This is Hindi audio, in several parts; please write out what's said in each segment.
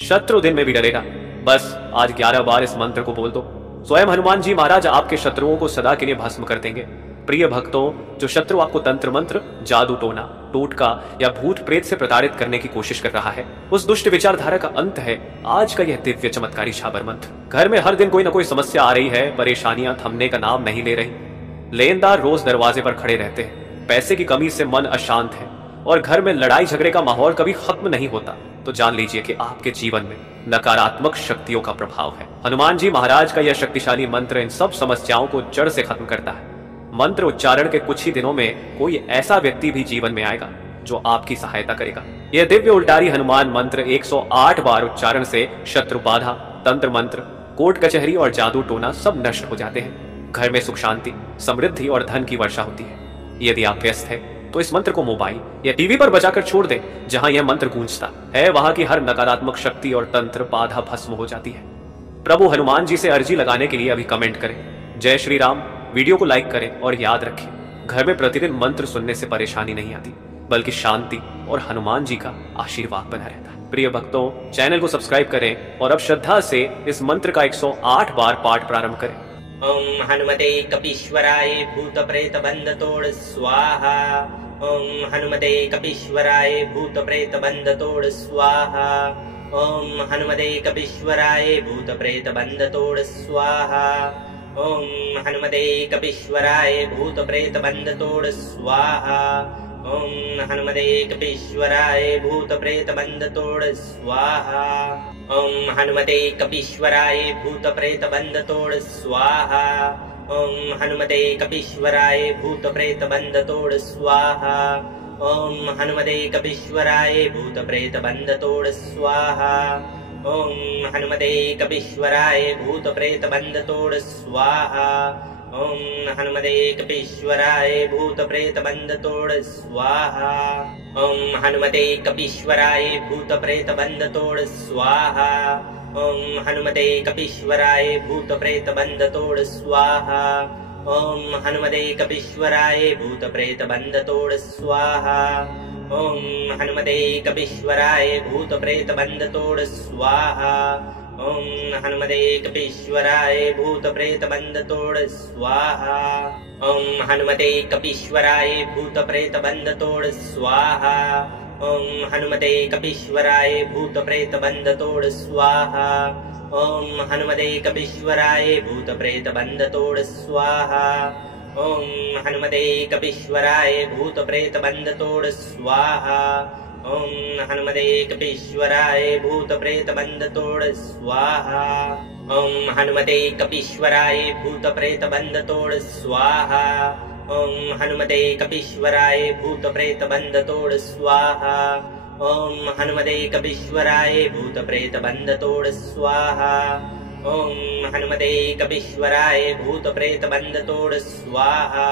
शत्रु दिन में भी डरेगा। बस आज 11 बार इस मंत्र को बोल दो। स्वयं हनुमान जी महाराज आपके शत्रुओं को सदा के लिए भस्म कर देंगे। प्रिय भक्तों, जो शत्रु आपको तंत्र मंत्र, जादू टोना, टोटका या भूत प्रेत से प्रताड़ित करने की कोशिश कर रहा है, उस दुष्ट विचारधारा का अंत है आज का यह दिव्य चमत्कारी शाबर मंत्र। घर में हर दिन कोई ना कोई समस्या आ रही है, परेशानियां थमने का नाम नहीं ले रही, लेनदार रोज दरवाजे पर खड़े रहते हैं, पैसे की कमी से मन अशांत है और घर में लड़ाई झगड़े का माहौल कभी खत्म नहीं होता, तो जान लीजिए कि आपके जीवन में नकारात्मक शक्तियों का प्रभाव है। हनुमान जी महाराज का यह शक्तिशाली मंत्र इन सब समस्याओं को जड़ से खत्म करता है। मंत्र उच्चारण के कुछ ही दिनों में कोई ऐसा व्यक्ति भी जीवन में आएगा जो आपकी सहायता करेगा। यह दिव्य उल्टारी हनुमान मंत्र 108 बार उच्चारण से शत्रु बाधा, तंत्र मंत्र, कोर्ट कचहरी और जादू टोना सब नष्ट हो जाते हैं। घर में सुख शांति, समृद्धि और धन की वर्षा होती है। यदि आप व्यस्त है तो इस मंत्र को मोबाइल या टीवी पर बजाकर छोड़ दें। जहां यह मंत्र गूंजता है वहां की हर नकारात्मक शक्ति और तंत्र बाधा भस्म हो जाती है। प्रभु हनुमान जी से अर्जी लगाने के लिए अभी कमेंट करें जय श्री राम, वीडियो को लाइक करें और याद रखें, घर में प्रतिदिन मंत्र सुनने से परेशानी नहीं आती, बल्कि शांति और हनुमान जी का आशीर्वाद बना रहता है। प्रिय भक्तों, चैनल को सब्सक्राइब करें और अब श्रद्धा से इस मंत्र का 108 बार पाठ प्रारंभ करें। ओम हनुमते कपीश्वराय भूत प्रेत बंध तोड़ स्वाहा। ओम हनुमते कपीश्वराय भूत प्रेत बंध तोड़ स्वाहा। ओम हनुमते कपीश्वराय भूत प्रेत बंध तोड़ स्वाहा। ओम हनुमते कपीश्वराय भूत प्रेत बंध तोड़ स्वाहा। ओम हनुमते कपीश्वराय भूत प्रेत बंध तोड़ स्वाहा। ओम हनुमते कपीश्वराय भूत प्रेत बंध तोड़ स्वाहा। ओम हनुमते कपीश्वराय भूत प्रेत बंध तोड़ स्वाहा। ओम हनुमते कपीश्वराय भूत प्रेत बंध तोड़ स्वाहा। ओम हनुमते कपीश्वराय भूत प्रेत बंध तोड़ स्वाहा। ओम हनुमते कपीश्वराय भूत प्रेत बंध तोड़ स्वाहा। ओम हनुमते कपीश्वराय भूत प्रेत बंध तोड़ स्वाहा। ओम हनुमते कपीश्वराय भूत प्रेत बंध तोड़ स्वाहा। ओम हनुमते कपीश्वराय भूत प्रेत बंध तोड़ स्वाहा। ओम हनुमते कपीश्वराय भूत प्रेत बंध तोड़ स्वाहा। ओम हनुमते कपीश्वराय भूत प्रेत बंध तोड़ स्वाहा। ओम हनुमते कपीश्वराय भूत प्रेत बंध तोड़ स्वाहा। ओम हनुमते कपीश्वराय भूत प्रेत बंध तोड़ स्वाहा। ओम हनुमते कपीश्वराय भूत प्रेत बंध तोड़ स्वाहा। ओम हनुमते कपीश्वराय भूत प्रेत बंध तोड़ स्वाहा। ओम हनुमते कपीश्वराय भूत प्रेत बंध तोड़ स्वाहा। ओम हनुमते कपीश्वराय भूत प्रेत बंध तोड़ स्वाहा। ओम हनुमते कपीश्वराय भूत प्रेत बंध तोड़ स्वाहा। ओम हनुमते कपीश्वराय भूत प्रेत बंध तोड़ स्वाहा। ओम हनुमते कपीश्वराय भूत प्रेत बंध तोड़ स्वाहा। ओम हनुमते कपीश्वराय भूत प्रेत बंध तोड़ स्वाहा।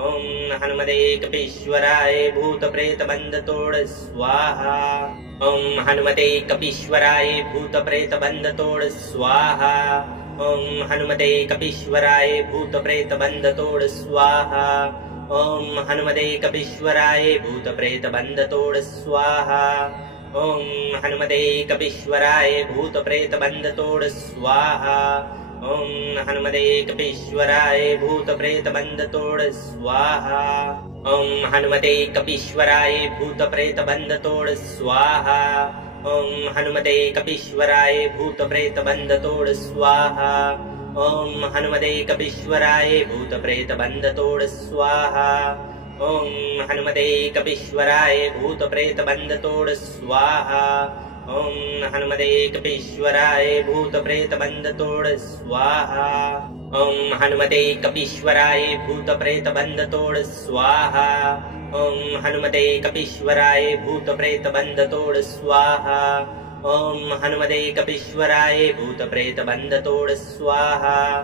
ओम हनुमते कपीश्वराय भूत प्रेत बंध तोड़ स्वाहा। ओम हनुमते कपीश्वराय भूत प्रेत बंध तोड़ स्वाहा। ओम हनुमते कपीश्वराय भूत प्रेत बंध तोड़ स्वाहा। ओम हनुमते कपीश्वराय भूत प्रेत बंध तोड़ स्वाहा। ओम हनुमते कपीश्वराय भूत प्रेत बंध तोड़ स्वाहा। ओम हनुमते कपीश्वराय भूत प्रेत बंध तोड़ स्वाहा। ओम हनुमते कपीश्वराय भूत प्रेत बंध तोड़ स्वाहा। ओम हनुमते कपीश्वराय भूत प्रेत बंध तोड़ स्वाहा। ओम हनुमते कपीश्वराय भूत प्रेत बंध तोड़ स्वाहा। ओम हनुमते कपीश्वराय भूत प्रेत बंध तोड़ स्वाहा। ओम हनुमते कपीश्वराय भूत प्रेत बंध तोड़ स्वाहा। ओम हनुमते कपीश्वराय भूत प्रेत बंध तोड़ स्वाहा। ओम हनुमते कपीश्वराय भूत प्रेत बंध तोड़ स्वाहा।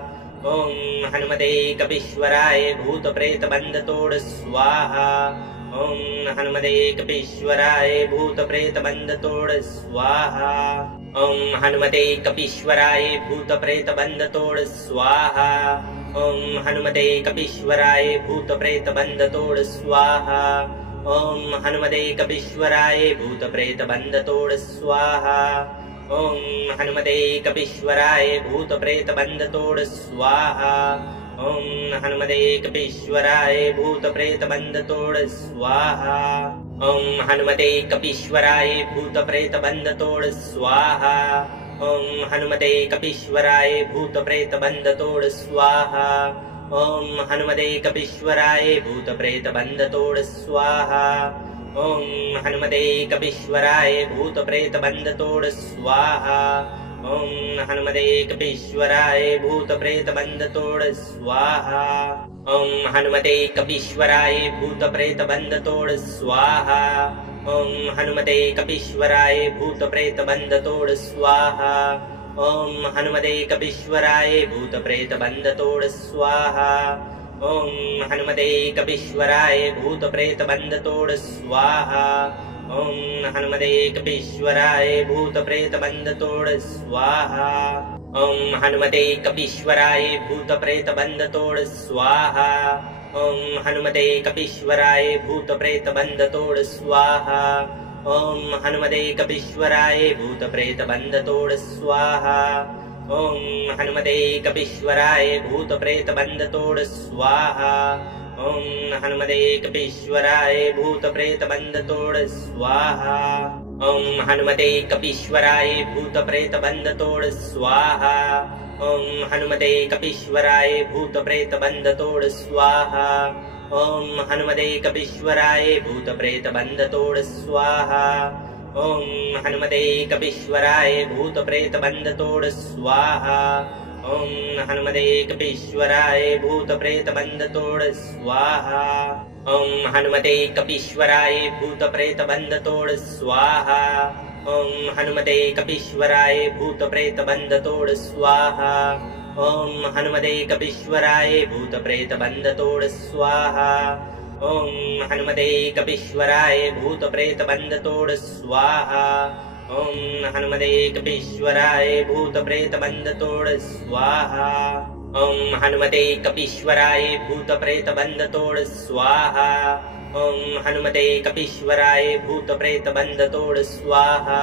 ओम हनुमते कपीश्वराय भूत प्रेत बंध तोड़ स्वाहा। ओम हनुमते कपीश्वराय भूत प्रेत बंध तोड़ स्वाहा। ओम हनुमते कपीश्वराय भूत प्रेत बंध तोड़ स्वाहा। ओम हनुमते कपीश्वराय भूत प्रेत बंध तोड़ स्वाहा। ओम हनुमते कपीश्वराय भूत प्रेत बंध तोड़ स्वाहा। ॐ हनुमते कपीश्वराय भूतप्रेतबन्धतोड स्वाहा ॐ हनुमते कपीश्वराय भूतप्रेतबन्धतोड स्वाहा ॐ हनुमते कपीश्वराय भूतप्रेतबन्धतोड स्वाहा ॐ हनुमते कपीश्वराय भूतप्रेतबन्धतोड स्वाहा ॐ हनुमते कपीश्वराय भूतप्रेतबन्धतोड स्वाहा ॐ हनुमते कपीश्वराय भूतप्रेतबन्धतोड स्वाहा ॐ हनुमते कपीश्वराय भूतप्रेतबन्धतोड स्वाहा ॐ हनुमते कपीश्वराय भूतप्रेतबन्धतोड स्वाहा ॐ हनुमते कपीश्वराय भूतप्रेतबन्धतोड स्वाहा ॐ हनुमते कपीश्वराय भूतप्रेतबन्धतोड स्वाहा ॐ हनुमते कपीश्वराय भूतप्रेतबन्धतोड स्वाहा ॐ हनुमते कपीश्वराय भूतप्रेतबन्धतोड स्वाहा ॐ हनुमते कपीश्वराय भूतप्रेतबन्धतोड स्वाहा ॐ हनुमते कपीश्वराय भूतप्रेतबन्धतोड स्वाहा ॐ हनुमते कपीश्वराय भूतप्रेतबन्धतोड स्वाहा ॐ हनुमते कपीश्वराय भूतप्रेतबन्धतोड स्वाहा ॐ हनुमते कपीश्वराय भूतप्रेतबन्धतोड स्वाहा ॐ हनुमते कपीश्वराय भूतप्रेतबन्धतोड स्वाहा ॐ हनुमते कपीश्वराय भूतप्रेतबन्धतोड स्वाहा ॐ हनुमते कपीश्वराय भूतप्रेतबन्धतोड स्वाहा ॐ हनुमते कपीश्वराय भूतप्रेतबन्धतोड स्वाहा ॐ हनुमते कपीश्वराय भूतप्रेतबन्धतोड स्वाहा ॐ हनुमते कपीश्वराय भूतप्रेतबन्धतोड स्वाहा ॐ हनुमते कपीश्वराय भूतप्रेतबन्धतोड स्वाहा ॐ हनुमते कपीश्वराय भूतप्रेतबन्धतोड स्वाहा ॐ हनुमते कपीश्वराय भूतप्रेतबन्धतोड स्वाहा ॐ हनुमते कपीश्वराय भूतप्रेतबन्धतोड स्वाहा ॐ हनुमते कपीश्वराय भूतप्रेतबन्धतोड स्वाहा ॐ हनुमते कपीश्वराय भूतप्रेतबन्धतोड स्वाहा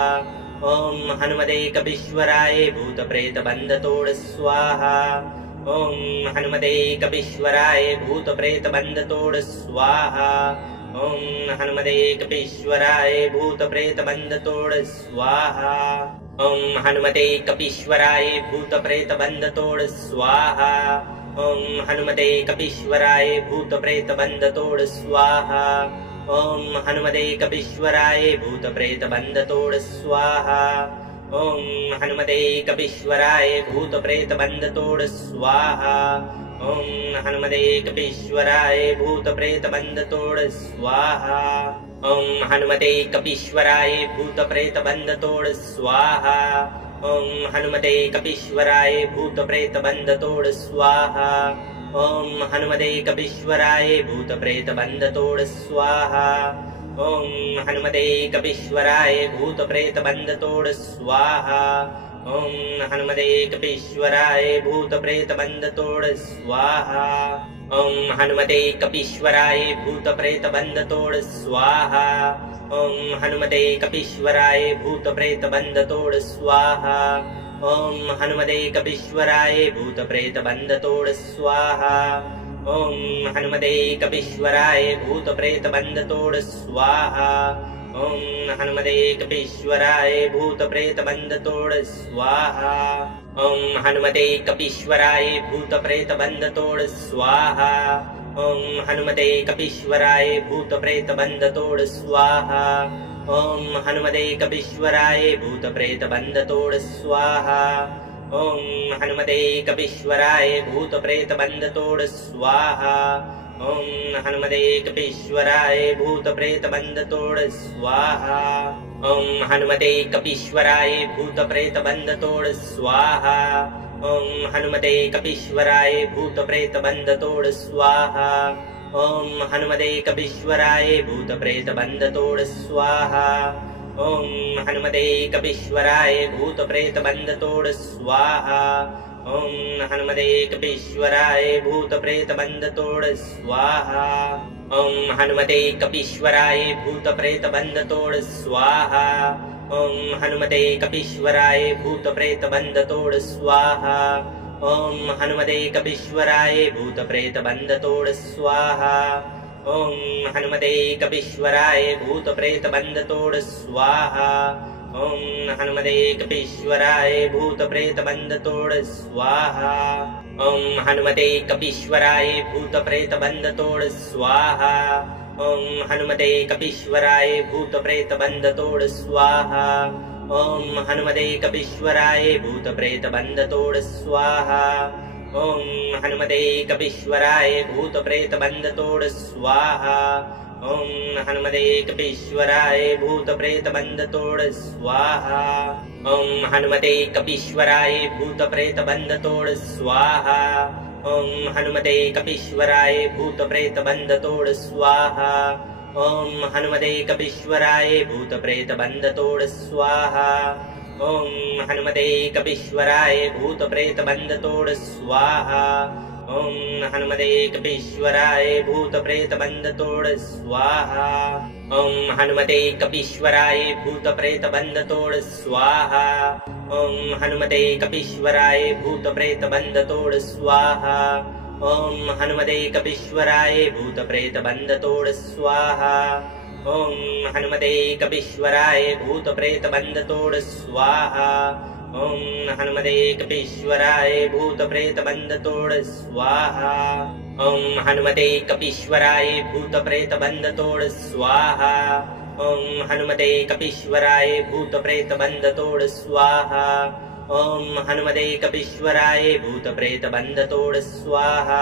ॐ हनुमते कपीश्वराय भूतप्रेतबन्धतोड स्वाहा ॐ हनुमते कपीश्वराय भूतप्रेतबन्धतोड स्वाहा ॐ हनुमते कपीश्वराय भूतप्रेतबन्धतोड स्वाहा ॐ हनुमते कपीश्वराय भूतप्रेतबन्धतोड स्वाहा ॐ हनुमते कपीश्वराय भूतप्रेतबन्धतोड स्वाहा ॐ हनुमते कपीश्वराय भूतप्रेतबन्धतोड स्वाहा ॐ हनुमते कपीश्वराय भूतप्रेतबन्धतोड स्वाहा ॐ हनुमते कपीश्वराय भूतप्रेतबन्धतोड स्वाहा ॐ हनुमते कपीश्वराय भूतप्रेतबन्धतोड स्वाहा ॐ हनुमते कपीश्वराय भूतप्रेतबन्धतोड स्वाहा ॐ हनुमते कपीश्वराय भूतप्रेतबन्धतोड स्वाहा ॐ हनुमते कपीश्वराय भूतप्रेतबन्धतोड स्वाहा ॐ हनुमते कपीश्वराय भूतप्रेतबन्धतोड स्वाहा ॐ हनुमते कपीश्वराय भूतप्रेतबन्धतोड स्वाहा ॐ हनुमते कपीश्वराय भूतप्रेतबन्धतोड स्वाहा ॐ हनुमते कपीश्वराय भूतप्रेतबन्धतोड स्वाहा ॐ हनुमते कपीश्वराय भूतप्रेतबन्धतोड स्वाहा ॐ हनुमते कपीश्वराय भूतप्रेतबन्धतोड स्वाहा ॐ हनुमते कपीश्वराय भूतप्रेतबन्धतोड स्वाहा ॐ हनुमते कपीश्वराय भूतप्रेतबन्धतोड स्वाहा ॐ हनुमते कपीश्वराय भूतप्रेतबन्धतोड स्वाहा ॐ हनुमते कपीश्वराय भूतप्रेतबन्धतोड स्वाहा ॐ हनुमते कपीश्वराय भूतप्रेतबन्धतोड स्वाहा ॐ हनुमते कपीश्वराय भूतप्रेतबन्धतोड स्वाहा ॐ हनुमते कपीश्वराय भूतप्रेतबन्धतोड स्वाहा ॐ हनुमते कपीश्वराय भूतप्रेतबन्धतोड स्वाहा ॐ हनुमते कपीश्वराय भूतप्रेतबन्धतोड स्वाहा ॐ हनुमते कपीश्वराय भूतप्रेतबन्धतोड स्वाहा ॐ हनुमते कपीश्वराय भूतप्रेतबन्धतोड स्वाहा ॐ हनुमते कपीश्वराय भूतप्रेतबन्धतोड स्वाहा ॐ हनुमते कपीश्वराय भूतप्रेतबन्धतोड स्वाहा ॐ हनुमते कपीश्वराय भूतप्रेतबन्धतोड स्वाहा ॐ हनुमते कपीश्वराय भूतप्रेतबन्धतोड स्वाहा ॐ हनुमते कपीश्वराय भूतप्रेतबन्धतोड स्वाहा ॐ हनुमते कपीश्वराय भूतप्रेतबन्धतोड स्वाहा ॐ हनुमते कपीश्वराय भूतप्रेतबन्धतोड स्वाहा ॐ हनुमते कपीश्वराय भूतप्रेतबन्धतोड स्वाहा ॐ हनुमते कपीश्वराय भूतप्रेतबन्धतोड स्वाहा ॐ हनुमते कपीश्वराय भूतप्रेतबन्धतोड स्वाहा ॐ हनुमते कपीश्वराय भूतप्रेतबन्धतोड स्वाहा ॐ हनुमते कपीश्वराय भूतप्रेतबन्धतोड स्वाहा ॐ हनुमते कपीश्वराय भूतप्रेतबन्धतोड स्वाहा ॐ हनुमते कपीश्वराय भूतप्रेतबन्धतोड स्वाहा ॐ हनुमते कपीश्वराय भूतप्रेतबन्धतोड स्वाहा ॐ हनुमते कपीश्वराय भूतप्रेतबन्धतोड स्वाहा ॐ हनुमते कपीश्वराय भूतप्रेतबन्धतोड स्वाहा ॐ हनुमते कपीश्वराय भूतप्रेतबन्धतोड स्वाहा ॐ हनुमते कपीश्वराय भूतप्रेतबन्धतोड स्वाहा ॐ हनुमते कपीश्वराय भूतप्रेतबन्धतोड स्वाहा ॐ हनुमते कपीश्वराय भूतप्रेतबन्धतोड स्वाहा ॐ हनुमते कपीश्वराय भूतप्रेतबन्धतोड स्वाहा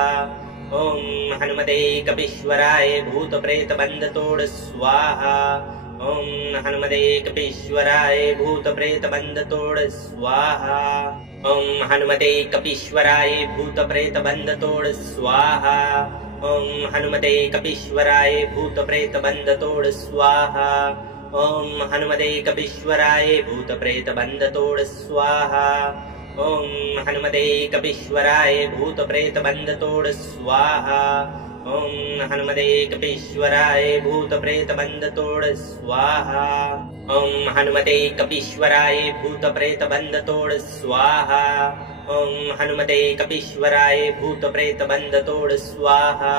ॐ हनुमते कपीश्वराय भूतप्रेतबन्धतोड स्वाहा ॐ हनुमते कपीश्वराय भूतप्रेतबन्धतोड स्वाहा ॐ हनुमते कपीश्वराय भूतप्रेतबन्धतोड स्वाहा ॐ हनुमते कपीश्वराय भूतप्रेतबन्धतोड स्वाहा ॐ हनुमते कपीश्वराय भूतप्रेतबन्धतोड स्वाहा ॐ हनुमते कपीश्वराय भूतप्रेतबन्धतोड स्वाहा ॐ हनुमते कपीश्वराय भूतप्रेतबन्धतोड स्वाहा ॐ हनुमते कपीश्वराय भूतप्रेतबन्धतोड स्वाहा ॐ हनुमते कपीश्वराय भूतप्रेतबन्धतोड स्वाहा ॐ हनुमते कपीश्वराय भूतप्रेतबन्धतोड स्वाहा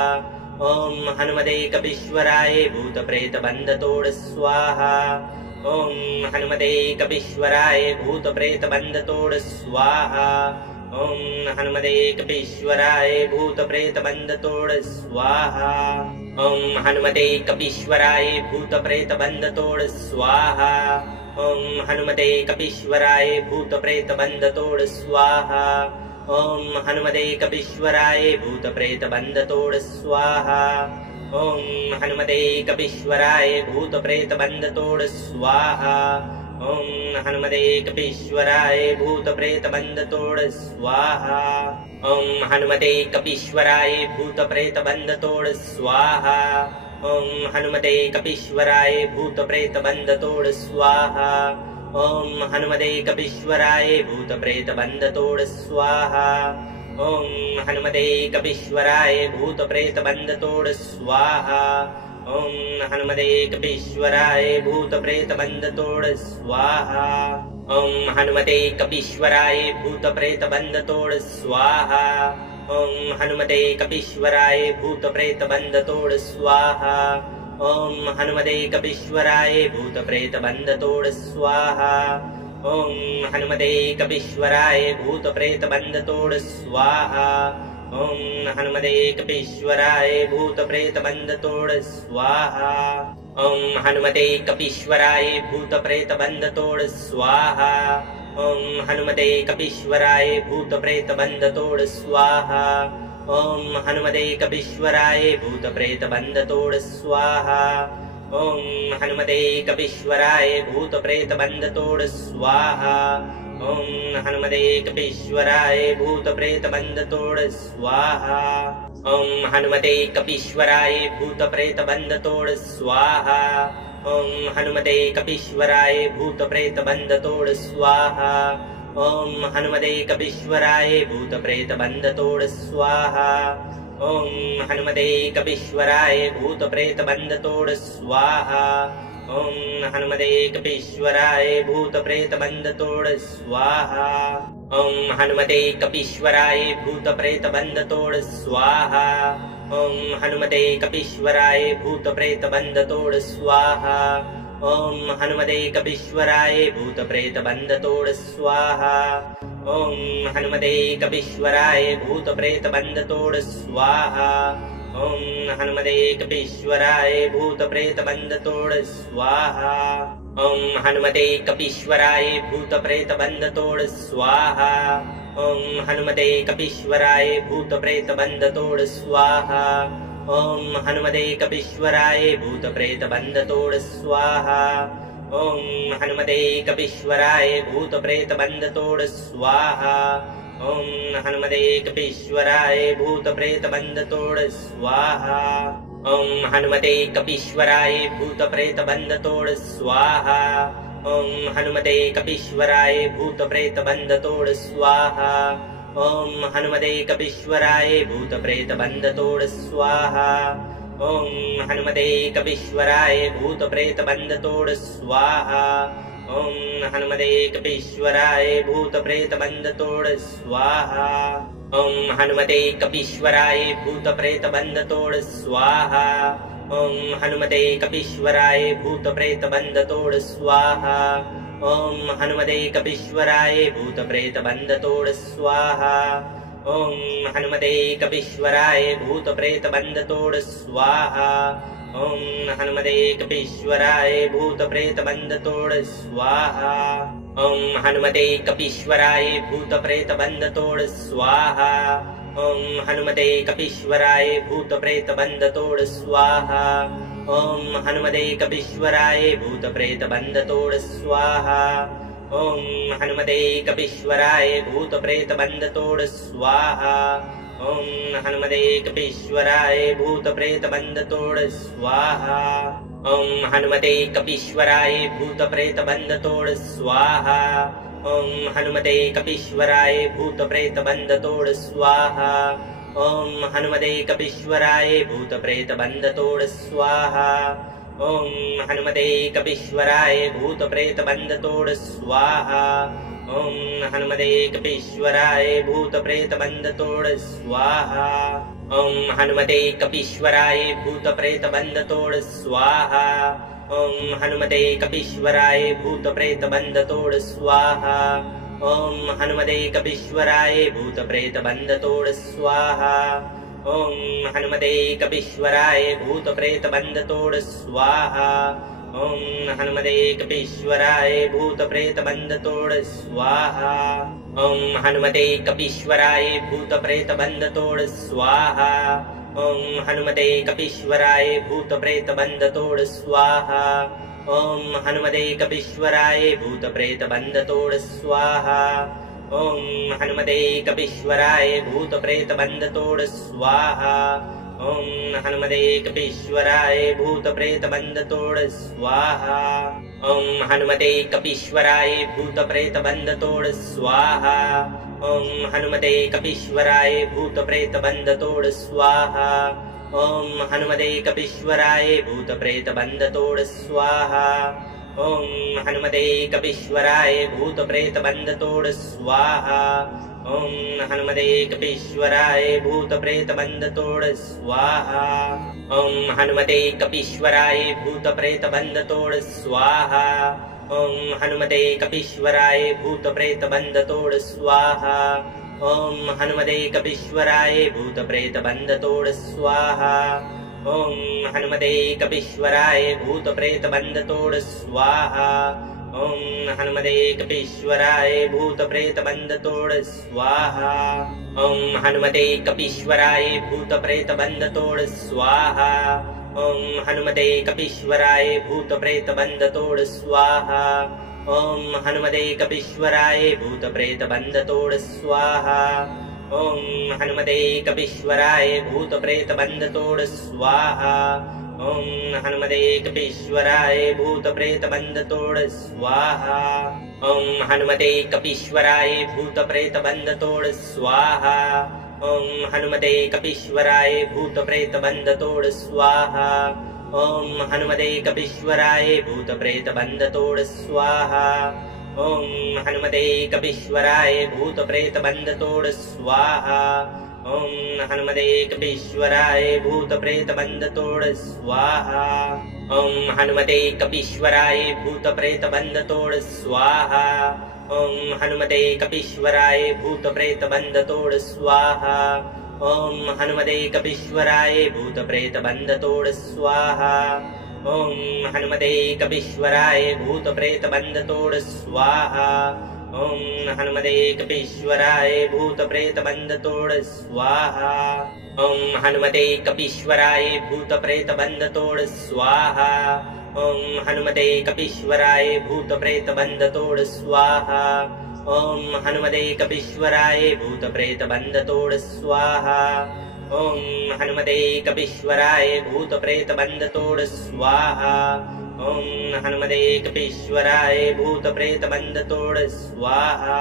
ॐ हनुमते कपीश्वराय भूतप्रेतबन्धतोड स्वाहा ॐ हनुमते कपीश्वराय भूतप्रेतबन्धतोड स्वाहा ॐ हनुमते कपीश्वराय भूतप्रेतबन्धतोड स्वाहा ॐ हनुमते कपीश्वराय भूतप्रेतबन्धतोड स्वाहा ॐ हनुमते कपीश्वराय भूतप्रेतबन्धतोड स्वाहा ॐ हनुमते कपीश्वराय भूतप्रेतबन्धतोड स्वाहा ॐ हनुमते कपीश्वराय भूतप्रेतबन्धतोड स्वाहा ॐ हनुमते कपीश्वराय भूतप्रेतबन्धतोड स्वाहा ॐ हनुमते कपीश्वराय भूतप्रेतबन्धतोड स्वाहा ॐ हनुमते कपीश्वराय भूतप्रेतबन्धतोड स्वाहा ॐ हनुमते कपीश्वराय भूतप्रेतबन्धतोड स्वाहा ॐ हनुमते कपीश्वराय भूतप्रेतबन्धतोड स्वाहा ॐ हनुमते कपीश्वराय भूतप्रेतबन्धतोड स्वाहा ॐ हनुमते कपीश्वराय भूतप्रेतबन्धतोड स्वाहा ॐ हनुमते कपीश्वराय भूतप्रेतबन्धतोड स्वाहा ॐ हनुमते कपीश्वराय भूतप्रेतबन्धतोड स्वाहा ॐ हनुमते कपीश्वराय भूतप्रेतबन्धतोड स्वाहा ॐ हनुमते कपीश्वराय भूतप्रेतबन्धतोड स्वाहा ॐ हनुमते कपीश्वराय भूतप्रेतबन्धतोड स्वाहा ॐ हनुमते कपीश्वराय भूतप्रेतबन्धतोड स्वाहा ॐ हनुमते कपीश्वराय भूतप्रेतबन्धतोड स्वाहा ॐ हनुमते कपीश्वराय भूतप्रेतबन्धतोड स्वाहा ॐ हनुमते कपीश्वराय भूतप्रेतबन्धतोड स्वाहा ॐ हनुमते कपीश्वराय भूतप्रेतबन्धतोड स्वाहा ॐ हनुमते कपीश्वराय भूतप्रेतबन्धतोड स्वाहा ॐ हनुमते कपीश्वराय भूतप्रेतबन्धतोड स्वाहा ओम हनुमते कपीश्वराय भूत प्रेत बंध तोड़ स्वाहा। ओम हनुमते कपीश्वराय भूत प्रेत बंध तोड़ स्वाहा। ओम हनुमते कपीश्वराय भूत प्रेत बंध तोड़ स्वाहा। ओम हनुमते कपीश्वराय भूत प्रेत बंध तोड़ स्वाहा। ओम हनुमते कपीश्वराय भूत प्रेत बंध तोड़ स्वाहा। ओम हनुमते कपीश्वराय भूत प्रेत बंध तोड़ स्वाहा। ओम हनुमते कपीश्वराय भूत प्रेत बंध तोड़ स्वाहा। ओम हनुमते कपीश्वराय भूत प्रेत बंध तोड़ स्वाहा। ओम हनुमते कपीश्वराय भूत प्रेत बंध तोड़ स्वाहा। ओम हनुमते कपीश्वराय भूत प्रेत बंध तोड़ स्वाहा। ओम हनुमते कपीश्वराय भूत प्रेत बंध तोड़ स्वाहा। ओम हनुमते कपीश्वराय भूत प्रेत बंध तोड़ स्वाहा। ओम हनुमते कपीश्वराय भूत प्रेत बंध तोड़ स्वाहा। ओम हनुमते कपीश्वराय भूत प्रेत बंध तोड़ स्वाहा। ओम हनुमते कपीश्वराय भूत प्रेत बंध तोड़ स्वाहा। ओम हनुमते कपीश्वराय भूत प्रेत बंध तोड़ स्वाहा। ओम हनुमते कपीश्वराय भूत प्रेत बंध तोड़ स्वाहा। ओम हनुमते कपीश्वराय भूत प्रेत बंध तोड़ स्वाहा। ओम हनुमते कपीश्वराय भूत प्रेत बंध तोड़ स्वाहा। ओम हनुमते कपीश्वराय भूत प्रेत बंध तोड़ स्वाहा। ओम हनुमते कपीश्वराय भूत प्रेत बंध तोड़ स्वाहा। ओम हनुमते कपीश्वराय भूत प्रेत बंध तोड़ स्वाहा। ओम हनुमते कपीश्वराय भूत प्रेत बंध तोड़ स्वाहा। ओम हनुमते कपीश्वराय भूत प्रेत बंध तोड़ स्वाहा। ओम हनुमते कपीश्वराय भूत प्रेत बंध तोड़ स्वाहा। ओम हनुमते कपीश्वराय भूत प्रेत बंध तोड़ स्वाहा। ओम हनुमते कपीश्वराय भूत प्रेत बंध तोड़ स्वाहा। ओम हनुमते कपीश्वराय भूत प्रेत बंध तोड़ स्वाहा। ओम हनुमते कपीश्वराय भूत प्रेत बंध तोड़ स्वाहा। ओम हनुमते कपीश्वराय भूत प्रेत बंध तोड़ स्वाहा। ओम हनुमते कपीश्वराय भूत प्रेत बंध तोड़ स्वाहा। ओम हनुमते कपीश्वराय भूत प्रेत बंध तोड़ स्वाहा। ओम हनुमते कपीश्वराय भूत प्रेत बंध तोड़ स्वाहा। ओम हनुमते कपीश्वराय भूत प्रेत बंध तोड़ स्वाहा। ओम हनुमते कपीश्वराय भूत प्रेत बंध तोड़ स्वाहा। ओम हनुमते कपीश्वराय भूत प्रेत बंध तोड़ स्वाहा। ओम हनुमते कपीश्वराय भूत प्रेत बंध तोड़ स्वाहा। ओम हनुमते कपीश्वराय भूत प्रेत बंध तोड़ स्वाहा। ओम हनुमते कपीश्वराय भूत प्रेत बंध तोड़ स्वाहा। ओम हनुमते कपीश्वराय भूत प्रेत बंध तोड़ स्वाहा। ओम हनुमते कपीश्वराय भूत प्रेत बंध तोड़ स्वाहा। ओम हनुमते कपीश्वराय भूत प्रेत बंध तोड़ स्वाहा। ओम हनुमते कपीश्वराय भूत प्रेत बंध तोड़ स्वाहा। ओम हनुमते कपीश्वराय भूत प्रेत बंध तोड़ स्वाहा। ओम हनुमते कपीश्वराय भूत प्रेत बंध तोड़ स्वाहा। ओम हनुमते कपीश्वराय भूत प्रेत बंध तोड़ स्वाहा। ओम हनुमते कपीश्वराय भूत प्रेत बंध तोड़ स्वाहा। ओम हनुमते कपीश्वराय भूत प्रेत बंध तोड़ स्वाहा। ओम हनुमते कपीश्वराय भूत प्रेत बंध तोड़ स्वाहा। ओम हनुमते कपीश्वराय भूत प्रेत बंध तोड़ स्वाहा। ओम हनुमते कपीश्वराय भूत प्रेत बंध तोड़ स्वाहा। ओम हनुमते कपीश्वराय भूत प्रेत बंध तोड़ स्वाहा। ओम हनुमते कपीश्वराय भूत प्रेत बंध तोड़ स्वाहा। ओम हनुमते कपीश्वराय भूत प्रेत बंध तोड़ स्वाहा। ओम हनुमते कपीश्वराय भूत प्रेत बंध तोड़ स्वाहा। ओम हनुमते कपीश्वराय भूत प्रेत बंध तोड़ स्वाहा। ओम हनुमते कपीश्वराय भूत प्रेत बंध तोड़ स्वाहा। ओम हनुमते कपीश्वराय भूत प्रेत बंध तोड़ स्वाहा। ओम हनुमते कपीश्वराय भूतप्रेतबन्धतोड स्वाहा। ओम हनुमते कपीश्वराय भूतप्रेतबन्धतोड स्वाहा। ओम हनुमते कपीश्वराय भूतप्रेतबन्धतोड स्वाहा। ओम हनुमते कपीश्वराय भूतप्रेतबन्धतोड स्वाहा। ओम हनुमते कपीश्वराय भूतप्रेतबन्धतोड स्वाहा। ओम हनुमते कपीश्वराय भूतप्रेतबन्धतोड स्वाहा। ओम हनुमते कपीश्वराय भूतप्रेतबन्धतोड स्वाहा। ओम हनुमते कपीश्वराय भूतप्रेतबन्धतोड स्वाहा। ओम हनुमते कपीश्वराय भूतप्रेतबन्धतोड स्वाहा। ओम हनुमते कपीश्वराय भूतप्रेतबन्धतोड स्वाहा। ओम हनुमते कपीश्वराय भूतप्रेतबन्धतोड स्वाहा। ओम हनुमते कपीश्वराय भूतप्रेतबन्धतोड स्वाहा। ओम हनुमते कपीश्वराय भूतप्रेतबन्धतोड स्वाहा।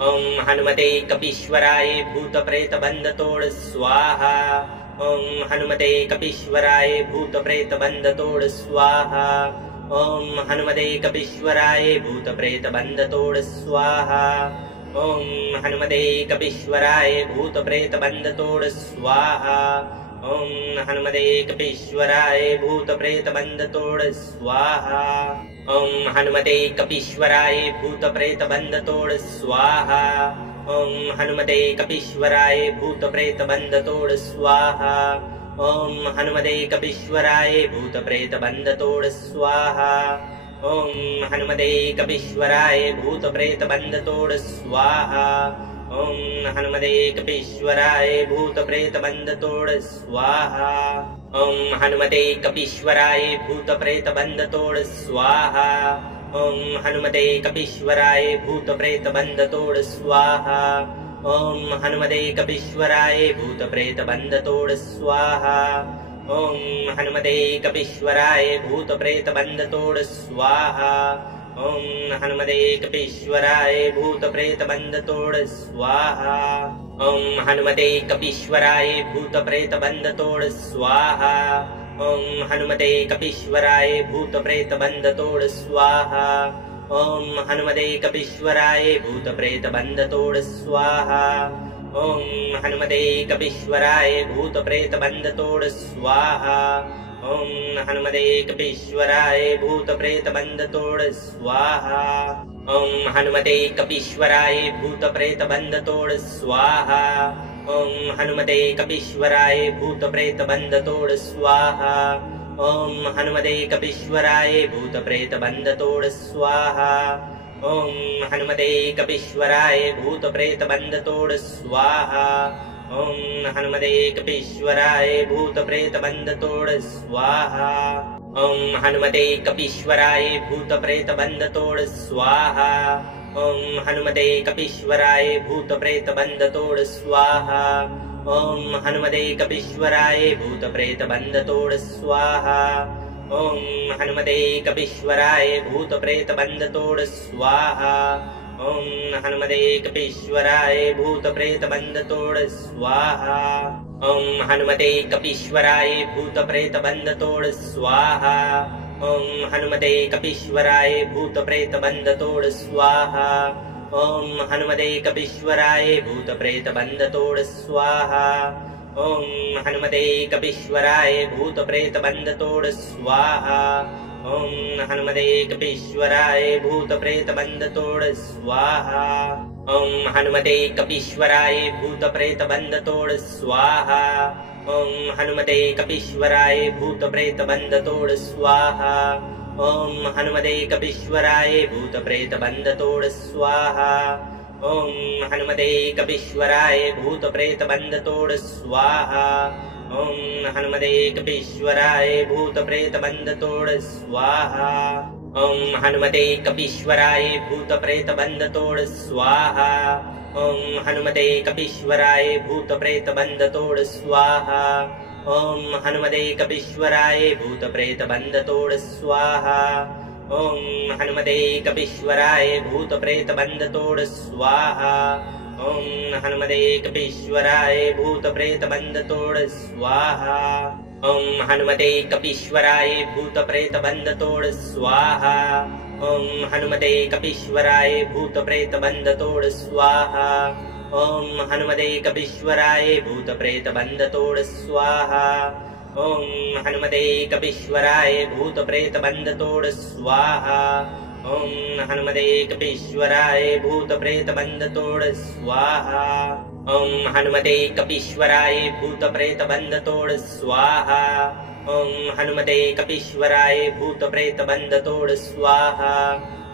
ओम हनुमते कपीश्वराय भूतप्रेतबन्धतोड स्वाहा। ओम हनुमते कपीश्वराय भूतप्रेतबन्धतोड स्वाहा। ओम हनुमते कपीश्वराय भूतप्रेतबन्धतोड स्वाहा। ओम हनुमते कपीश्वराय भूतप्रेतबन्धतोड स्वाहा। ओम हनुमते कपीश्वराय भूतप्रेतबन्धतोड स्वाहा। ओम हनुमते कपीश्वराय भूतप्रेतबन्धतोड स्वाहा। ओम हनुमते कपीश्वराय भूतप्रेतबन्धतोड स्वाहा। ओम हनुमते कपीश्वराय भूतप्रेतबन्धतोड स्वाहा। ओम हनुमते कपीश्वराय भूतप्रेतबन्धतोड स्वाहा। ओम हनुमते कपीश्वराय भूतप्रेतबन्धतोड स्वाहा। ओम हनुमते कपीश्वराय भूतप्रेतबन्धतोड स्वाहा। ओम हनुमते कपीश्वराय भूतप्रेतबन्धतोड स्वाहा। ओम हनुमते कपीश्वराय भूतप्रेतबन्धतोड स्वाहा। ओम हनुमते कपीश्वराय भूतप्रेतबन्धतोड स्वाहा। ओम हनुमते कपीश्वराय भूतप्रेतबन्धतोड स्वाहा। ओम हनुमते कपीश्वराय भूतप्रेतबन्धतोड स्वाहा। ओम हनुमते कपीश्वराय भूतप्रेतबन्धतोड स्वाहा। ओम हनुमते कपीश्वराय भूतप्रेतबन्धतोड स्वाहा। ओम हनुमते कपीश्वराय भूतप्रेतबन्धतोड स्वाहा। ओम हनुमते कपीश्वराय भूतप्रेतबन्धतोड स्वाहा। ओम हनुमते कपीश्वराय भूतप्रेतबन्धतोड स्वाहा। ओम हनुमते कपीश्वराय भूतप्रेतबन्धतोड स्वाहा। ओम हनुमते कपीश्वराय भूतप्रेतबन्धतोड स्वाहा। ओम हनुमते कपीश्वराय भूतप्रेतबन्धतोड स्वाहा। ओम हनुमते कपीश्वराय भूतप्रेतबन्धतोड स्वाहा। ओम हनुमते कपीश्वराय भूतप्रेतबन्धतोड स्वाहा। ओम हनुमते कपीश्वराय भूतप्रेतबन्धतोड स्वाहा। ओम हनुमते कपीश्वराय भूतप्रेतबन्धतोड स्वाहा। ओम हनुमते कपीश्वराय भूतप्रेतबन्धतोड स्वाहा। ओम हनुमते कपीश्वराय भूतप्रेतबन्धतोड स्वाहा। ओम हनुमते कपीश्वराय भूतप्रेतबन्धतोड स्वाहा। ओम हनुमते कपीश्वराय भूतप्रेतबन्धतोड स्वाहा। ओम हनुमते कपीश्वराय भूतप्रेतबन्धतोड स्वाहा। ओम हनुमते कपीश्वराय भूतप्रेतबन्धतोड स्वाहा। ओम हनुमते कपीश्वराय भूतप्रेतबन्धतोड स्वाहा। ओम हनुमते कपीश्वराय भूतप्रेतबन्धतोड स्वाहा। ओम हनुमते कपीश्वराय भूतप्रेतबन्धतोड स्वाहा। ओम हनुमते कपीश्वराय भूतप्रेतबन्धतोड स्वाहा। ओम हनुमते कपीश्वराय भूतप्रेतबन्धतोड स्वाहा। ओम हनुमते कपीश्वराय भूतप्रेतबन्धतोड स्वाहा। ओम हनुमते कपीश्वराय भूतप्रेतबन्धतोड स्वाहा। ओम हनुमते कपीश्वराय भूतप्रेतबन्धतोड स्वाहा। ओम हनुमते कपीश्वराय भूतप्रेतबन्धतोड स्वाहा। ओम हनुमते कपीश्वराय भूतप्रेतबन्धतोड स्वाहा। ओम हनुमते कपीश्वराय भूतप्रेतबन्धतोड स्वाहा। ओम हनुमते कपीश्वराय भूत प्रेत बंध तोड़ स्वाहा। ओम हनुमते कपीश्वराय भूत प्रेत बंध तोड़ स्वाहा। ओम हनुमते कपीश्वराय भूत प्रेत बंध तोड़ स्वाहा। ओम हनुमते कपीश्वराय भूत प्रेत बंध तोड़ स्वाहा। ओम हनुमते कपीश्वराय भूत प्रेत बंध तोड़ स्वाहा। ओम हनुमते कपीश्वराय भूत प्रेत बंध तोड़ स्वाहा। ओम हनुमते कपीश्वराय भूत प्रेत बंध तोड़ स्वाहा।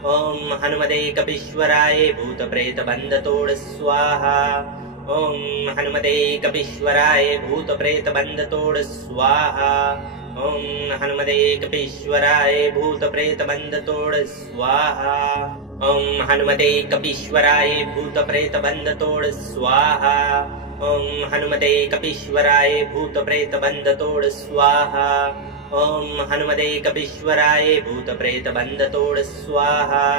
ओम हनुमते कपीश्वराय भूत प्रेत बंध तोड़ स्वाहा। ओम हनुमते कपीश्वराय भूत प्रेत बंध तोड़ स्वाहा। ओम हनुमते कपीश्वराय भूत प्रेत बंध तोड़ स्वाहा। ओम हनुमते कपीश्वराय भूत प्रेत बंध तोड़ स्वाहा। ओम हनुमते कपीश्वराय भूत प्रेत बंध तोड़ स्वाहा। ओम हनुमते कपीश्वराय भूत प्रेत बंध तोड़ स्वाहा।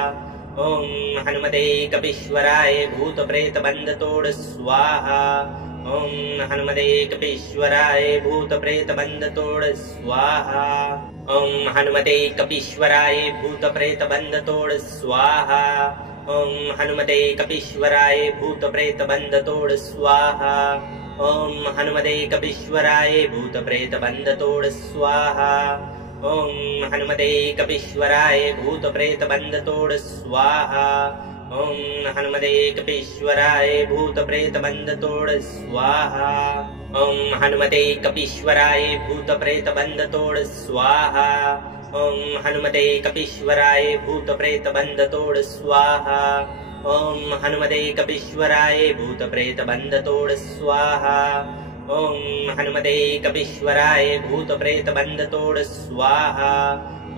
ओम हनुमते कपीश्वराय भूत प्रेत बंध तोड़ स्वाहा। ओम हनुमते कपीश्वराय भूत प्रेत बंध तोड़ स्वाहा। ओम हनुमते कपीश्वराय भूत प्रेत बंध तोड़ स्वाहा। ओम हनुमते कपीश्वराय भूत प्रेत बंध तोड़ स्वाहा। ओम हनुमते कपीश्वराय भूत प्रेत बंध तोड़ स्वाहा। ओम हनुमते कपीश्वराय भूत प्रेत बंध तोड़ स्वाहा। ओम हनुमते कपीश्वराय भूत प्रेत बंध तोड़ स्वाहा। ओम हनुमते कपीश्वराय भूत प्रेत बंध तोड़ स्वाहा। ओम हनुमते कपीश्वराय भूत प्रेत बंध तोड़ स्वाहा। ओम हनुमते कपीश्वराय भूत प्रेत बंध तोड़ स्वाहा। ओम हनुमते कपीश्वराय भूत प्रेत बंध तोड़ स्वाहा।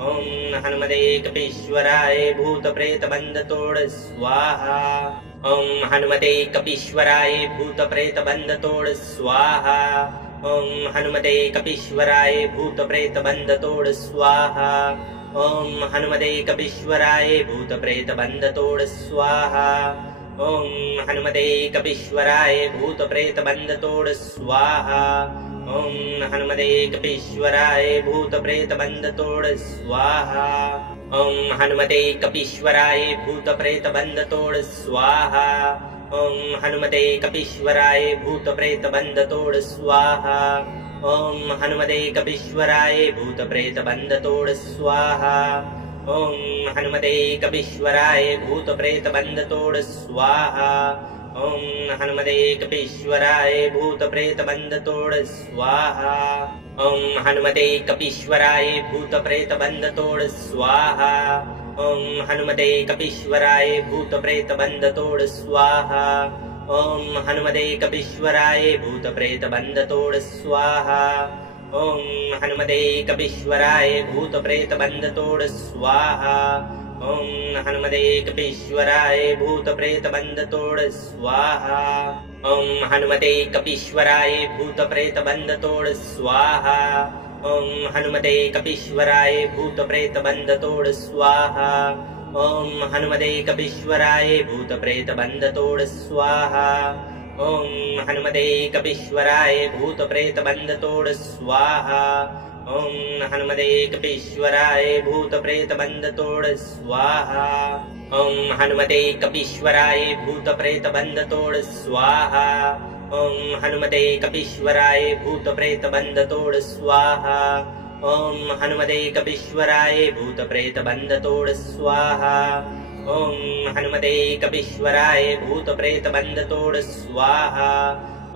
ओम हनुमते कपीश्वराय भूत प्रेत बंध तोड़ स्वाहा। ओम हनुमते कपीश्वराय भूत प्रेत बंध तोड़ स्वाहा। ओम हनुमते कपीश्वराय भूत प्रेत बंध तोड़ स्वाहा। ओम हनुमते कपीश्वराय भूत प्रेत बंध तोड़ स्वाहा। ओम हनुमते कपीश्वराय भूत प्रेत बंध तोड़ स्वाहा। ओम हनुमते कपीश्वराय भूत प्रेत बंध तोड़ स्वाहा। ओम हनुमते कपीश्वराय भूत प्रेत बंध तोड़ स्वाहा। ओम हनुमते कपीश्वराय भूत प्रेत बंध तोड़ स्वाहा। ओम हनुमते कपीश्वराय भूत प्रेत बंध तोड़ स्वाहा। ओम हनुमते कपीश्वराय भूत प्रेत बंध तोड़ स्वाहा। ओम हनुमते कपीश्वराय भूत प्रेत बंध तोड़ स्वाहा। ओम हनुमते कपीश्वराय भूत प्रेत बंध तोड़ स्वाहा। ओम हनुमते कपीश्वराय भूत प्रेत बंध तोड़ स्वाहा। ओम हनुमते कपीश्वराय भूत प्रेत बंध तोड़ स्वाहा। ओम हनुमते कपीश्वराय भूत प्रेत बंध तोड़ स्वाहा। ओम हनुमते कपीश्वराय भूत प्रेत बंध तोड़ स्वाहा। ओम हनुमते कपीश्वराय भूत प्रेत बंध तोड़ स्वाहा। ओम हनुमते कपीश्वराय भूत प्रेत बंध तोड़ स्वाहा। ओम हनुमते कपीश्वराय भूत प्रेत बंध तोड़ स्वाहा। ओम हनुमते कपीश्वराय भूत प्रेत बंध तोड़ स्वाहा। ओम हनुमते कपीश्वराय भूत प्रेत बंध तोड़ स्वाहा। ओम हनुमते कपीश्वराय भूत प्रेत बंध तोड़ स्वाहा। ओम हनुमते कपीश्वराय भूत प्रेत बंध तोड़ स्वाहा। ओम हनुमते कपीश्वराय भूत प्रेत बंध तोड़ स्वाहा। ओम हनुमते कपीश्वराय भूत प्रेत बंध तोड़ स्वाहा।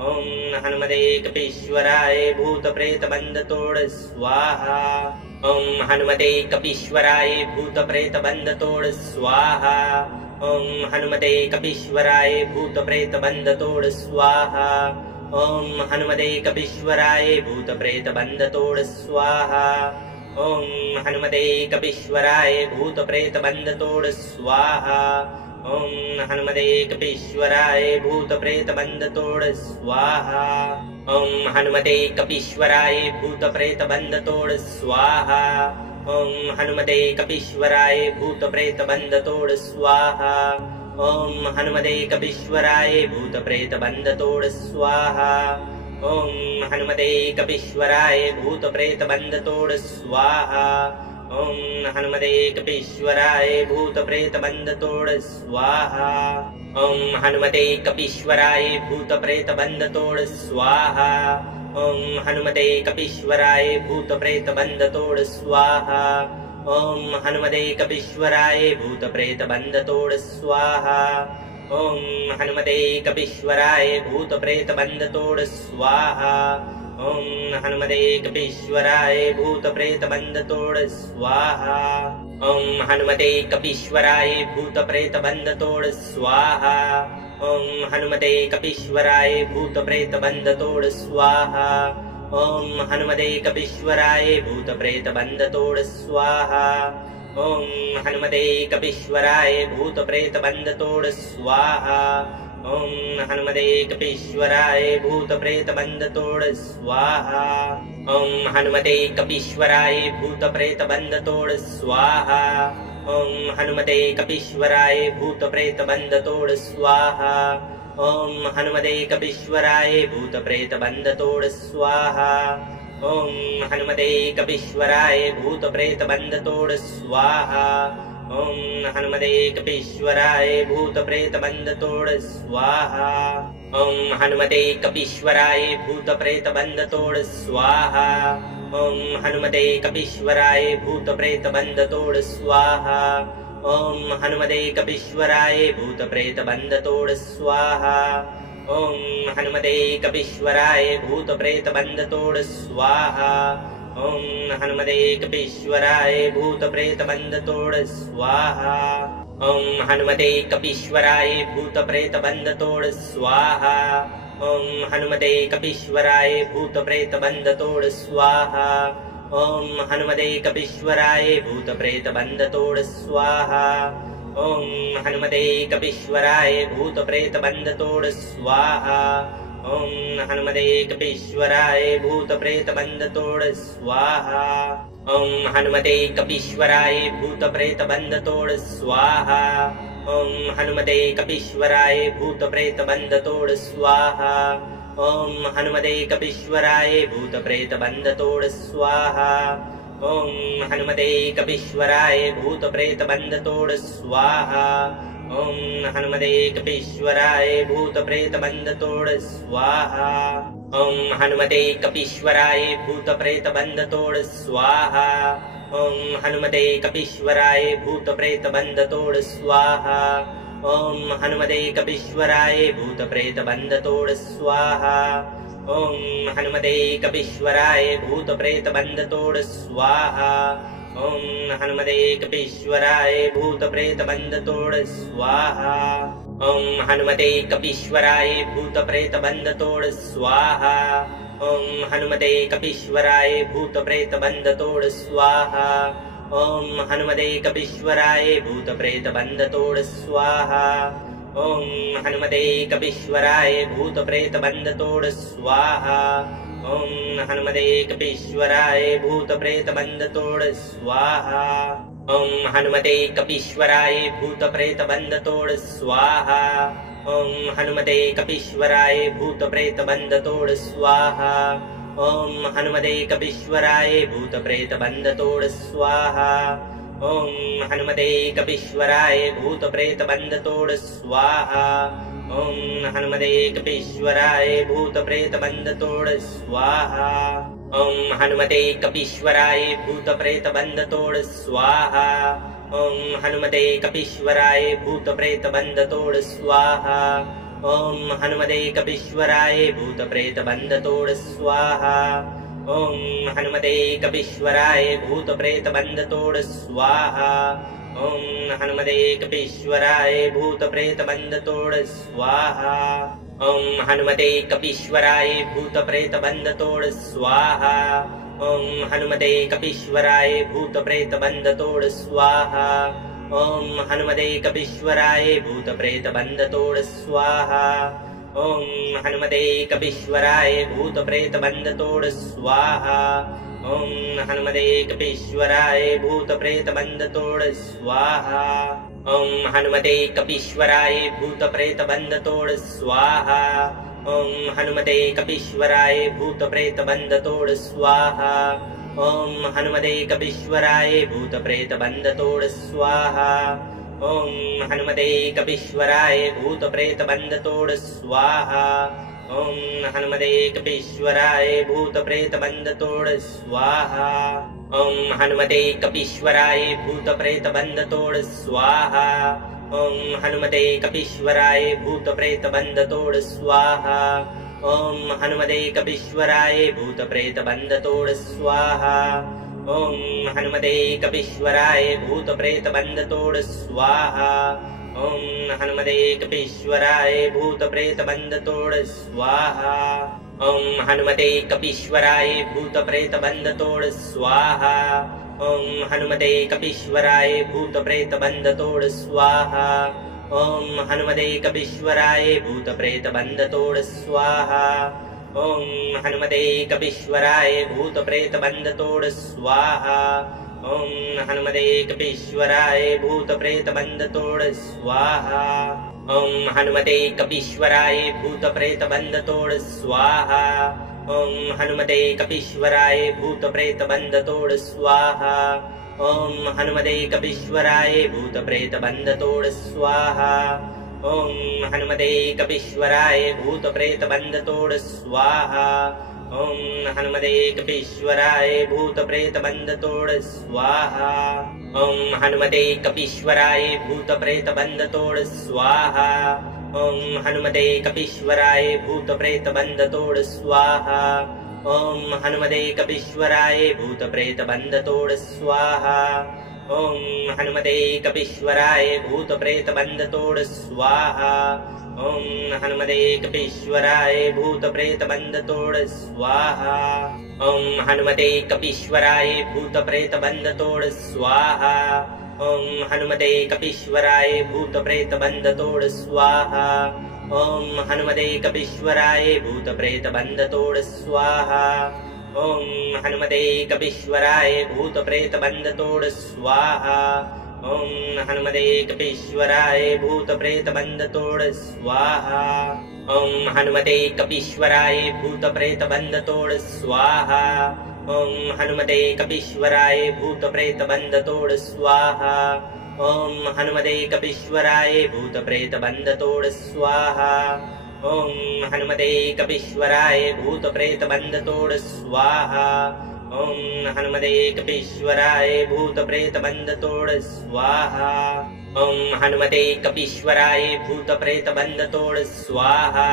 ओम हनुमते कपीश्वराय भूत प्रेत बंध तोड़ स्वाहा। ओम हनुमते कपीश्वराय भूत प्रेत बंध तोड़ स्वाहा। ओम हनुमते कपीश्वराय भूत प्रेत बंध तोड़ स्वाहा। ओम हनुमते कपीश्वराय भूत प्रेत बंध तोड़ स्वाहा। ओम हनुमते कपीश्वराय भूत प्रेत बंध तोड़ स्वाहा। ओम हनुमते कपीश्वराय भूत प्रेत बंध तोड़ स्वाहा। ओम हनुमते कपीश्वराय भूत प्रेत बंध तोड़ स्वाहा। ओम हनुमते कपीश्वराय भूत प्रेत बंध तोड़ स्वाहा। ओम हनुमते कपीश्वराय भूत प्रेत बंध तोड़ स्वाहा। ओम हनुमते कपीश्वराय भूत प्रेत बंध तोड़ स्वाहा। ओम हनुमते कपीश्वराय भूत प्रेत बंध तोड़ स्वाहा। ओम हनुमते कपीश्वराय भूत प्रेत बंध तोड़ स्वाहा। ओम हनुमते कपीश्वराय भूत प्रेत बंध तोड़ स्वाहा। ओम हनुमते कपीश्वराय भूत प्रेत बंध तोड़ स्वाहा। ओम हनुमते कपीश्वराय भूत प्रेत बंध तोड़ स्वाहा। ओम हनुमते कपीश्वराय भूत प्रेत बंध तोड़ स्वाहा। ओम हनुमते कपीश्वराय भूत प्रेत बंध तोड़ स्वाहा। ओम हनुमते कपीश्वराय भूत प्रेत बंध तोड़ स्वाहा। ओम हनुमते कपीश्वराय भूत प्रेत बंध तोड़ स्वाहा। ओम हनुमते कपीश्वराय भूत प्रेत बंध तोड़ स्वाहा। ओम हनुमते कपीश्वराय भूत प्रेत बंध तोड़ स्वाहा। ओम हनुमते कपीश्वराय भूत प्रेत बंध तोड़ स्वाहा। ओम हनुमते कपीश्वराय भूत प्रेत बंध तोड़ स्वाहा। ओम हनुमते कपीश्वराय भूत प्रेत बंध तोड़ स्वाहा। ओम हनुमते कपीश्वराय भूत प्रेत बंध तोड़ स्वाहा। ओम हनुमते कपीश्वराय भूत प्रेत बंध तोड़ स्वाहा। ओम हनुमते कपीश्वराय भूत प्रेत बंध तोड़ स्वाहा। ओम हनुमते कपीश्वराय भूत प्रेत बंध तोड़ स्वाहा। ओम हनुमते कपीश्वराय भूत प्रेत बंध तोड़ स्वाहा। ओम हनुमते कपीश्वराय भूत प्रेत बंध तोड़ स्वाहा। ओम हनुमते कपीश्वराय भूत प्रेत बंध तोड़ स्वाहा। ओम हनुमते कपीश्वराय भूत प्रेत बंध तोड़ स्वाहा। ओम हनुमते कपीश्वराय भूत प्रेत बंध तोड़ स्वाहा। ओम हनुमते कपीश्वराय भूत प्रेत बंध तोड़ स्वाहा। ओम हनुमते कपीश्वराय भूत प्रेत बंध तोड़ स्वाहा। ओम हनुमते कपीश्वराय भूत प्रेत बंध तोड़ स्वाहा। ओम हनुमते कपीश्वराय भूत प्रेत बंध तोड़ स्वाहा। ओम हनुमते कपीश्वराय भूत प्रेत बंध तोड़ स्वाहा। ओम हनुमते कपीश्वराय भूत प्रेत बंध तोड़ स्वाहा। ओम हनुमते कपीश्वराय भूत प्रेत बंध तोड़ स्वाहा। ओम हनुमते कपीश्वराय भूत प्रेत बंध तोड़ स्वाहा। ओम हनुमते कपीश्वराय भूत प्रेत बंध तोड़ स्वाहा। ओम हनुमते कपीश्वराय भूत प्रेत बंध तोड़ स्वाहा। ओम हनुमते कपीश्वराय भूत प्रेत बंध तोड़ स्वाहा। ओम हनुमते कपीश्वराय भूत प्रेत बंध तोड़ स्वाहा। ओम हनुमते कपीश्वराय भूत प्रेत बंध तोड़ स्वाहा। ओम हनुमते कपीश्वराय भूत प्रेत बंध तोड़ स्वाहा। ओम हनुमते कपीश्वराय भूत प्रेत बंध तोड़ स्वाहा। ओम हनुमते कपीश्वराय भूत प्रेत बंध तोड़ स्वाहा। ओम हनुमते कपीश्वराय भूत प्रेत बंध तोड़ स्वाहा। ओम हनुमते कपीश्वराय भूत प्रेत बंध तोड़ स्वाहा। ओम हनुमते कपीश्वराय भूत प्रेत बंध तोड़ स्वाहा। ओम हनुमते कपीश्वराय भूत प्रेत बंध तोड़ स्वाहा। ओम हनुमते कपीश्वराय भूत प्रेत बंध तोड़ स्वाहा। ओम हनुमते कपीश्वराय भूत प्रेत बंध तोड़ स्वाहा। ओम हनुमते कपीश्वराय भूत प्रेत बंध तोड़ स्वाहा। ओम हनुमते कपीश्वराय भूत प्रेत बंध तोड़ स्वाहा। ओम हनुमते कपीश्वराय भूत प्रेत बंध तोड़ स्वाहा। ओम हनुमते कपीश्वराय भूत प्रेत बंध तोड़ स्वाहा। ओम हनुमते कपीश्वराय भूत प्रेत बंध तोड़ स्वाहा। ओम हनुमते कपीश्वराय भूत प्रेत बंध तोड़ स्वाहा। ओम हनुमते कपीश्वराय भूत प्रेत बंध तोड़ स्वाहा। ओम हनुमते कपीश्वराय भूत प्रेत बंध तोड़ स्वाहा। ओम हनुमते कपीश्वराय भूत प्रेत बंध तोड़ स्वाहा। ओम हनुमते कपीश्वराय भूत प्रेत बंध तोड़ स्वाहा। ओम हनुमते कपीश्वराय भूत प्रेत बंध तोड़ स्वाहा। ओम हनुमते कपीश्वराय भूत प्रेत बंध तोड़ स्वाहा। ॐ हनुमते कपीश्वराय भूतप्रेतबन्धतोड स्वाहा ॐ हनुमते कपीश्वराय भूतप्रेतबन्धतोड स्वाहा ॐ हनुमते कपीश्वराय भूतप्रेतबन्धतोड स्वाहा ॐ हनुमते कपीश्वराय भूतप्रेतबन्धतोड स्वाहा ॐ हनुमते कपीश्वराय भूतप्रेतबन्धतोड स्वाहा ॐ हनुमते कपीश्वराय भूतप्रेतबन्धतोड स्वाहा ॐ हनुमते कपीश्वराय भूतप्रेतबन्धतोड स्वाहा ॐ हनुमते कपीश्वराय भूतप्रेतबन्धतोड स्वाहा ॐ हनुमते कपीश्वराय भूतप्रेतबन्धतोड स्वाहा ॐ हनुमते कपीश्वराय भूतप्रेतबन्धतोड स्वाहा ॐ हनुमते कपीश्वराय भूतप्रेतबन्धतोड स्वाहा ॐ हनुमते कपीश्वराय भूतप्रेतबन्धतोड स्वाहा ॐ हनुमते कपीश्वराय भूतप्रेतबन्धतोड स्वाहा ॐ हनुमते कपीश्वराय भूतप्रेतबन्धतोड स्वाहा ॐ हनुमते कपीश्वराय भूतप्रेतबन्धतोड स्वाहा ॐ हनुमते कपीश्वराय भूतप्रेतबन्धतोड स्वाहा ॐ हनुमते कपीश्वराय भूतप्रेतबन्धतोड स्वाहा ॐ हनुमते कपीश्वराय भूतप्रेतबन्धतोड स्वाहा ॐ हनुमते कपीश्वराय भूतप्रेतबन्धतोड स्वाहा ॐ हनुमते कपीश्वराय भूतप्रेतबन्धतोड स्वाहा ॐ हनुमते कपीश्वराय भूतप्रेतबन्धतोड स्वाहा ॐ हनुमते कपीश्वराय भूतप्रेतबन्धतोड स्वाहा ॐ हनुमते कपीश्वराय भूतप्रेतबन्धतोड स्वाहा ॐ हनुमते कपीश्वराय भूतप्रेतबन्धतोड स्वाहा ॐ हनुमते कपीश्वराय भूतप्रेतबन्धतोड स्वाहा ॐ हनुमते कपीश्वराय भूतप्रेतबन्धतोड स्वाहा ॐ हनुमते कपीश्वराय भूतप्रेतबन्धतोड स्वाहा ॐ हनुमते कपीश्वराय भूतप्रेतबन्धतोड स्वाहा ॐ हनुमते कपीश्वराय भूतप्रेतबन्धतोड स्वाहा ॐ हनुमते कपीश्वराय भूतप्रेतबन्धतोड स्वाहा ॐ हनुमते कपीश्वराय भूतप्रेतबन्धतोड स्वाहा ॐ हनुमते कपीश्वराय भूतप्रेतबन्धतोड स्वाहा ॐ हनुमते कपीश्वराय भूतप्रेतबन्धतोड स्वाहा ॐ हनुमते कपीश्वराय भूतप्रेतबन्धतोड स्वाहा ॐ हनुमते कपीश्वराय भूतप्रेतबन्धतोड स्वाहा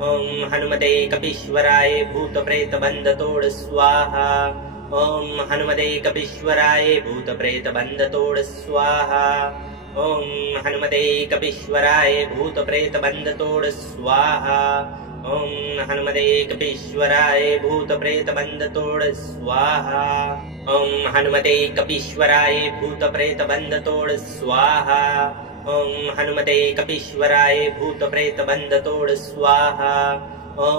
ॐ हनुमते कपीश्वराय भूतप्रेतबन्धतोड स्वाहा ॐ हनुमते कपीश्वराय भूतप्रेतबन्धतोड स्वाहा ॐ हनुमते कपीश्वराय भूतप्रेतबन्धतोड स्वाहा ॐ हनुमते कपीश्वराय भूतप्रेतबन्धतोड स्वाहा ॐ हनुमते कपीश्वराय भूतप्रेतबन्धतोड स्वाहा ॐ हनुमते कपीश्वराय भूतप्रेतबन्धतोड स्वाहा ॐ हनुमते कपीश्वराय भूतप्रेतबन्धतोड स्वाहा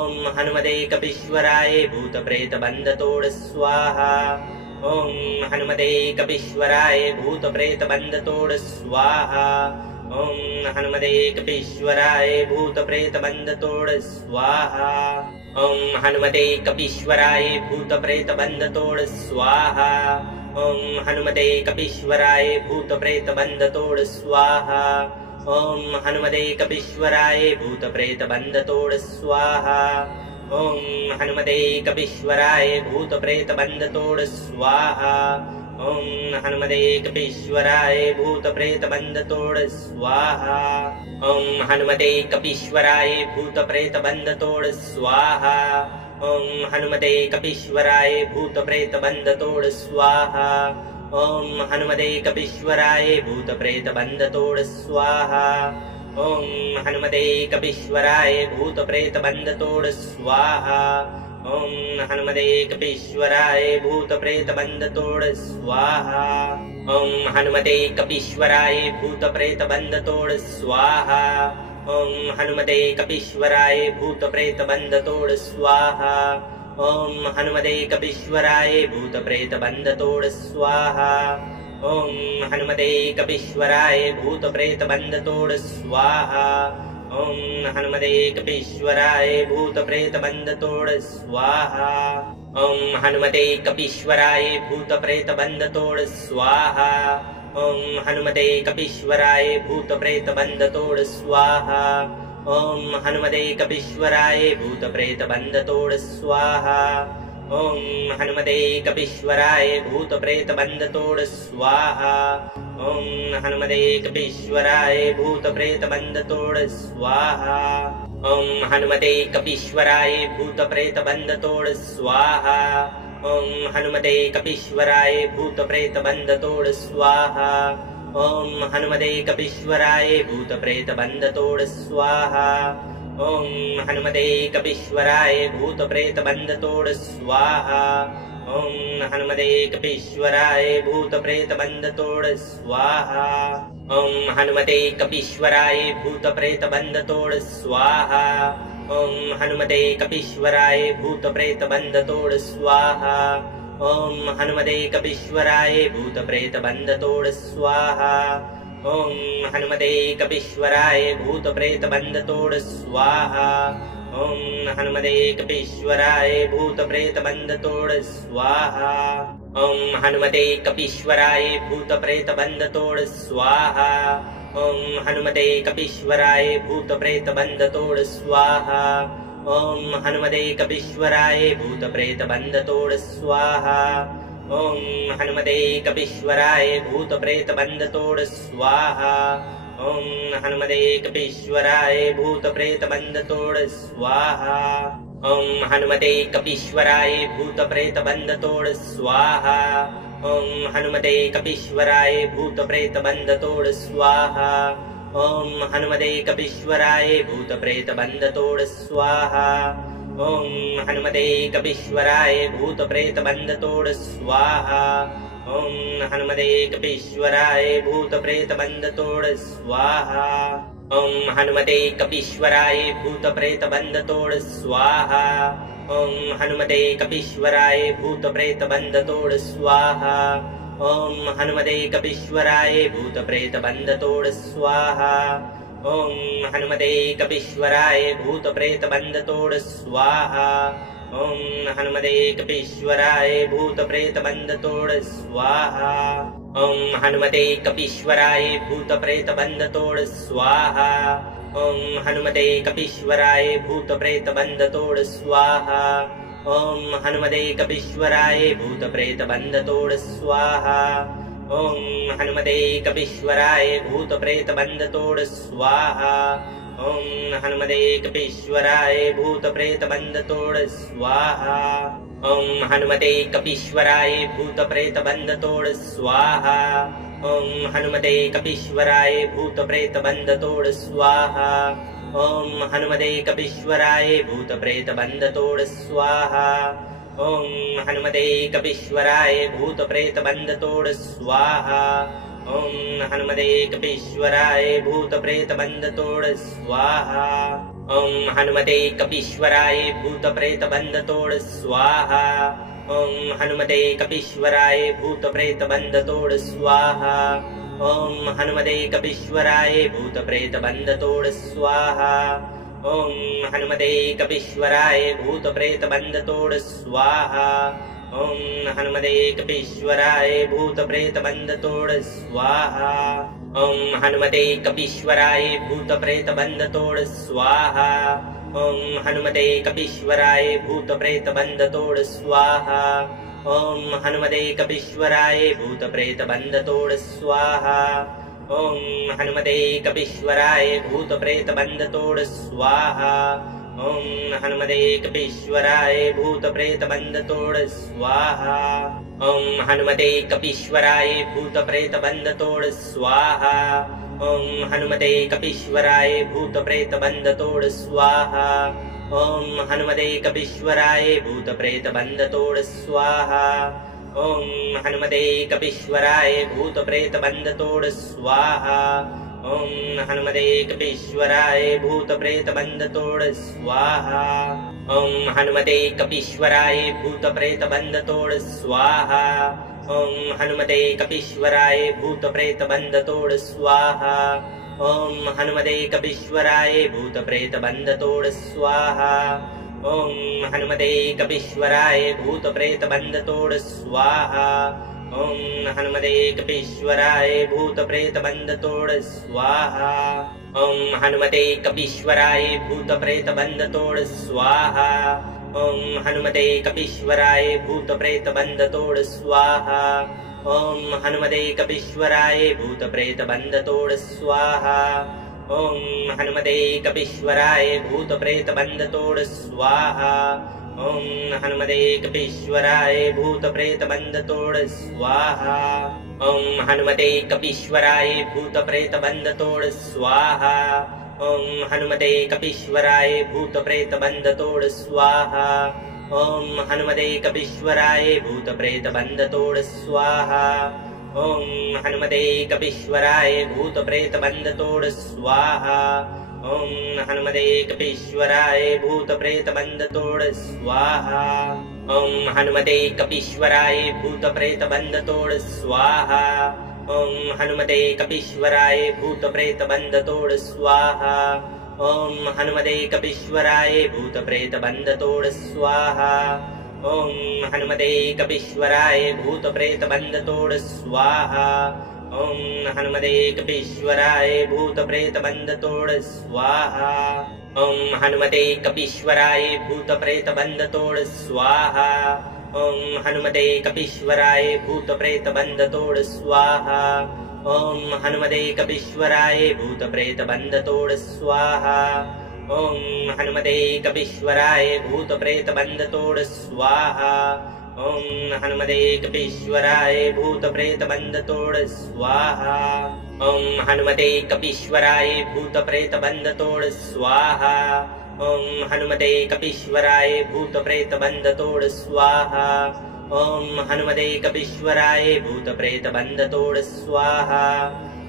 ॐ हनुमते कपीश्वराय भूतप्रेतबन्धतोड स्वाहा ॐ हनुमते कपीश्वराय भूतप्रेतबन्धतोड स्वाहा ॐ हनुमते कपीश्वराय भूतप्रेतबन्धतोड स्वाहा ॐ हनुमते कपीश्वराय भूतप्रेतबन्धतोड स्वाहा ॐ हनुमते कपीश्वराय भूतप्रेतबन्धतोड स्वाहा ॐ हनुमते कपीश्वराय भूतप्रेतबन्धतोड स्वाहा ॐ हनुमते कपीश्वराय भूतप्रेतबन्धतोड स्वाहा ॐ हनुमते कपीश्वराय भूतप्रेतबन्धतोड स्वाहा ॐ हनुमते कपीश्वराय भूतप्रेतबन्धतोड स्वाहा ॐ हनुमते कपीश्वराय भूतप्रेतबन्धतोड स्वाहा ॐ हनुमते कपीश्वराय भूतप्रेतबन्धतोड स्वाहा ॐ हनुमते कपीश्वराय भूतप्रेतबन्धतोड स्वाहा ॐ हनुमते कपीश्वराय भूतप्रेतबन्धतोड स्वाहा ॐ हनुमते कपीश्वराय भूतप्रेतबन्धतोड स्वाहा ॐ हनुमते कपीश्वराय भूतप्रेतबन्धतोड स्वाहा ॐ हनुमते कपीश्वराय भूतप्रेतबन्धतोड स्वाहा ओम हनुमते कपीश्वराय भूत प्रेत बंध तोड़ स्वाहा। ओम हनुमते कपीश्वराय भूत प्रेत बंध तोड़ स्वाहा। ओम हनुमते कपीश्वराय भूत प्रेत बंध तोड़ स्वाहा। ओम हनुमते कपीश्वराय भूत प्रेत बंध तोड़ स्वाहा। ओम हनुमते कपीश्वराय भूत प्रेत बंध तोड़ स्वाहा। ओम हनुमते कपीश्वराय भूत प्रेत बंध तोड़ स्वाहा। ओम हनुमते कपीश्वराय भूत प्रेत बंध तोड़ स्वाहा। ओम हनुमते कपीश्वराय भूत प्रेत बंध तोड़ स्वाहा। ओम हनुमते कपीश्वराय भूत प्रेत बंध तोड़ स्वाहा। ओम हनुमते कपीश्वराय भूत प्रेत बंध तोड़ स्वाहा। ओम हनुमते कपीश्वराय भूत प्रेत बंध तोड़ स्वाहा। ओम हनुमते कपीश्वराय भूत प्रेत बंध तोड़ स्वाहा। ओम हनुमते कपीश्वराय भूत प्रेत बंध तोड़ स्वाहा। ओम हनुमते कपीश्वराय भूत प्रेत बंध तोड़ स्वाहा। ओम हनुमते कपीश्वराय भूत प्रेत बंध तोड़ स्वाहा। ओम हनुमते कपीश्वराय भूत प्रेत बंध तोड़ स्वाहा। ओम हनुमते कपीश्वराय भूत प्रेत बंध तोड़ स्वाहा। ओम हनुमते कपीश्वराय भूत प्रेत बंध तोड़ स्वाहा। ओम हनुमते कपीश्वराय भूत प्रेत बंध तोड़ स्वाहा। ओम हनुमते कपीश्वराय भूत प्रेत बंध तोड़ स्वाहा। ओम हनुमते कपीश्वराय भूत प्रेत बंध तोड़ स्वाहा। ओम हनुमते कपीश्वराय भूत प्रेत बंध तोड़ स्वाहा। ओम हनुमते कपीश्वराय भूत प्रेत बंध तोड़ स्वाहा। ओम हनुमते कपीश्वराय भूत प्रेत बंध तोड़ स्वाहा। ओम हनुमते कपीश्वराय भूत प्रेत बंध तोड़ स्वाहा। ओम हनुमते कपीश्वराय भूत प्रेत बंध तोड़ स्वाहा। ओम हनुमते कपीश्वराय भूत प्रेत बंध तोड़ स्वाहा। ओम हनुमते कपीश्वराय भूत प्रेत बंध तोड़ स्वाहा। ओम हनुमते कपीश्वराय भूत प्रेत बंध तोड़ स्वाहा। ओम हनुमते कपीश्वराय भूत प्रेत बंध तोड़ स्वाहा। ओम हनुमते कपीश्वराय भूत प्रेत बंध तोड़ स्वाहा। ओम हनुमते कपीश्वराय भूत प्रेत बंध तोड़ स्वाहा। ओम हनुमते कपीश्वराय भूत प्रेत बंध तोड़ स्वाहा। ओम हनुमते कपीश्वराय भूत प्रेत बंध तोड़ स्वाहा। ओम हनुमते कपीश्वराय भूत प्रेत बंध तोड़ स्वाहा। ओम हनुमते कपीश्वराय भूत प्रेत बंध तोड़ स्वाहा। ओम हनुमते कपीश्वराय भूत प्रेत बंध तोड़ स्वाहा। ओम हनुमते कपीश्वराय भूत प्रेत बंध तोड़ स्वाहा। ओम हनुमते कपीश्वराय भूत प्रेत बंध तोड़ स्वाहा। ओम हनुमते कपीश्वराय भूत प्रेत बंध तोड़ स्वाहा। ओम हनुमते कपीश्वराय भूत प्रेत बंध तोड़ स्वाहा। ओम हनुमते कपीश्वराय भूत प्रेत बंध तोड़ स्वाहा। ओम हनुमते कपीश्वराय भूत प्रेत बंध तोड़ स्वाहा। ओम हनुमते कपीश्वराय भूत प्रेत बंध तोड़ स्वाहा। ओम हनुमते कपीश्वराय भूत प्रेत बंध तोड़ स्वाहा। ओम हनुमते कपीश्वराय भूत प्रेत बंध तोड़ स्वाहा। ओम हनुमते कपीश्वराय भूत प्रेत बंध तोड़ स्वाहा। ओम हनुमते कपीश्वराय भूत प्रेत बंध तोड़ स्वाहा। ओम हनुमते कपीश्वराय भूत प्रेत बंध तोड़ स्वाहा। ओम हनुमते कपीश्वराय भूत प्रेत बंध तोड़ स्वाहा। ओम हनुमते कपीश्वराय भूत प्रेत बंध तोड़ स्वाहा। ओम हनुमते कपीश्वराय भूत प्रेत बंध तोड़ स्वाहा। ओम हनुमते कपीश्वराय भूत प्रेत बंध तोड़ स्वाहा। ओम हनुमते कपीश्वराय भूत प्रेत बंध तोड़ स्वाहा। ओम हनुमते कपीश्वराय भूत प्रेत बंध तोड़ स्वाहा। ओम हनुमते कपीश्वराय भूत प्रेत बंध तोड़ स्वाहा। ओम हनुमते कपीश्वराय भूत प्रेत बंध तोड़ स्वाहा। ओम हनुमते कपीश्वराय भूत प्रेत बंध तोड़ स्वाहा। ॐ हनुमते कपीश्वराय भूतप्रेतबन्धतोड स्वाहा ॐ हनुमते कपीश्वराय भूतप्रेतबन्धतोड स्वाहा ॐ हनुमते कपीश्वराय भूतप्रेतबन्धतोड स्वाहा ॐ हनुमते कपीश्वराय भूतप्रेतबन्धतोड स्वाहा ॐ हनुमते कपीश्वराय भूतप्रेतबन्धतोड स्वाहा ॐ हनुमते कपीश्वराय भूतप्रेतबन्धतोड स्वाहा ॐ हनुमते कपीश्वराय भूतप्रेतबन्धतोड स्वाहा ॐ हनुमते कपीश्वराय भूतप्रेतबन्धतोड स्वाहा ॐ हनुमते कपीश्वराय भूतप्रेतबन्धतोड स्वाहा ॐ हनुमते कपीश्वराय भूतप्रेतबन्धतोड स्वाहा ॐ हनुमते कपीश्वराय भूतप्रेतबन्धतोड स्वाहा ॐ हनुमते कपीश्वराय भूतप्रेतबन्धतोड स्वाहा ॐ हनुमते कपीश्वराय भूतप्रेतबन्धतोड स्वाहा ॐ हनुमते कपीश्वराय भूतप्रेतबन्धतोड स्वाहा ॐ हनुमते कपीश्वराय भूतप्रेतबन्धतोड स्वाहा ॐ हनुमते कपीश्वराय भूतप्रेतबन्धतोड स्वाहा ॐ हनुमते कपीश्वराय भूतप्रेतबन्धतोड स्वाहा ॐ हनुमते कपीश्वराय भूतप्रेतबन्धतोड स्वाहा ॐ हनुमते कपीश्वराय भूतप्रेतबन्धतोड स्वाहा ॐ हनुमते कपीश्वराय भूतप्रेतबन्धतोड स्वाहा ॐ हनुमते कपीश्वराय भूतप्रेतबन्धतोड स्वाहा ॐ हनुमते कपीश्वराय भूतप्रेतबन्धतोड स्वाहा ॐ हनुमते कपीश्वराय भूतप्रेतबन्धतोड स्वाहा ॐ हनुमते कपीश्वराय भूतप्रेतबन्धतोड स्वाहा ॐ हनुमते कपीश्वराय भूतप्रेतबन्धतोड स्वाहा ॐ हनुमते कपीश्वराय भूतप्रेतबन्धतोड स्वाहा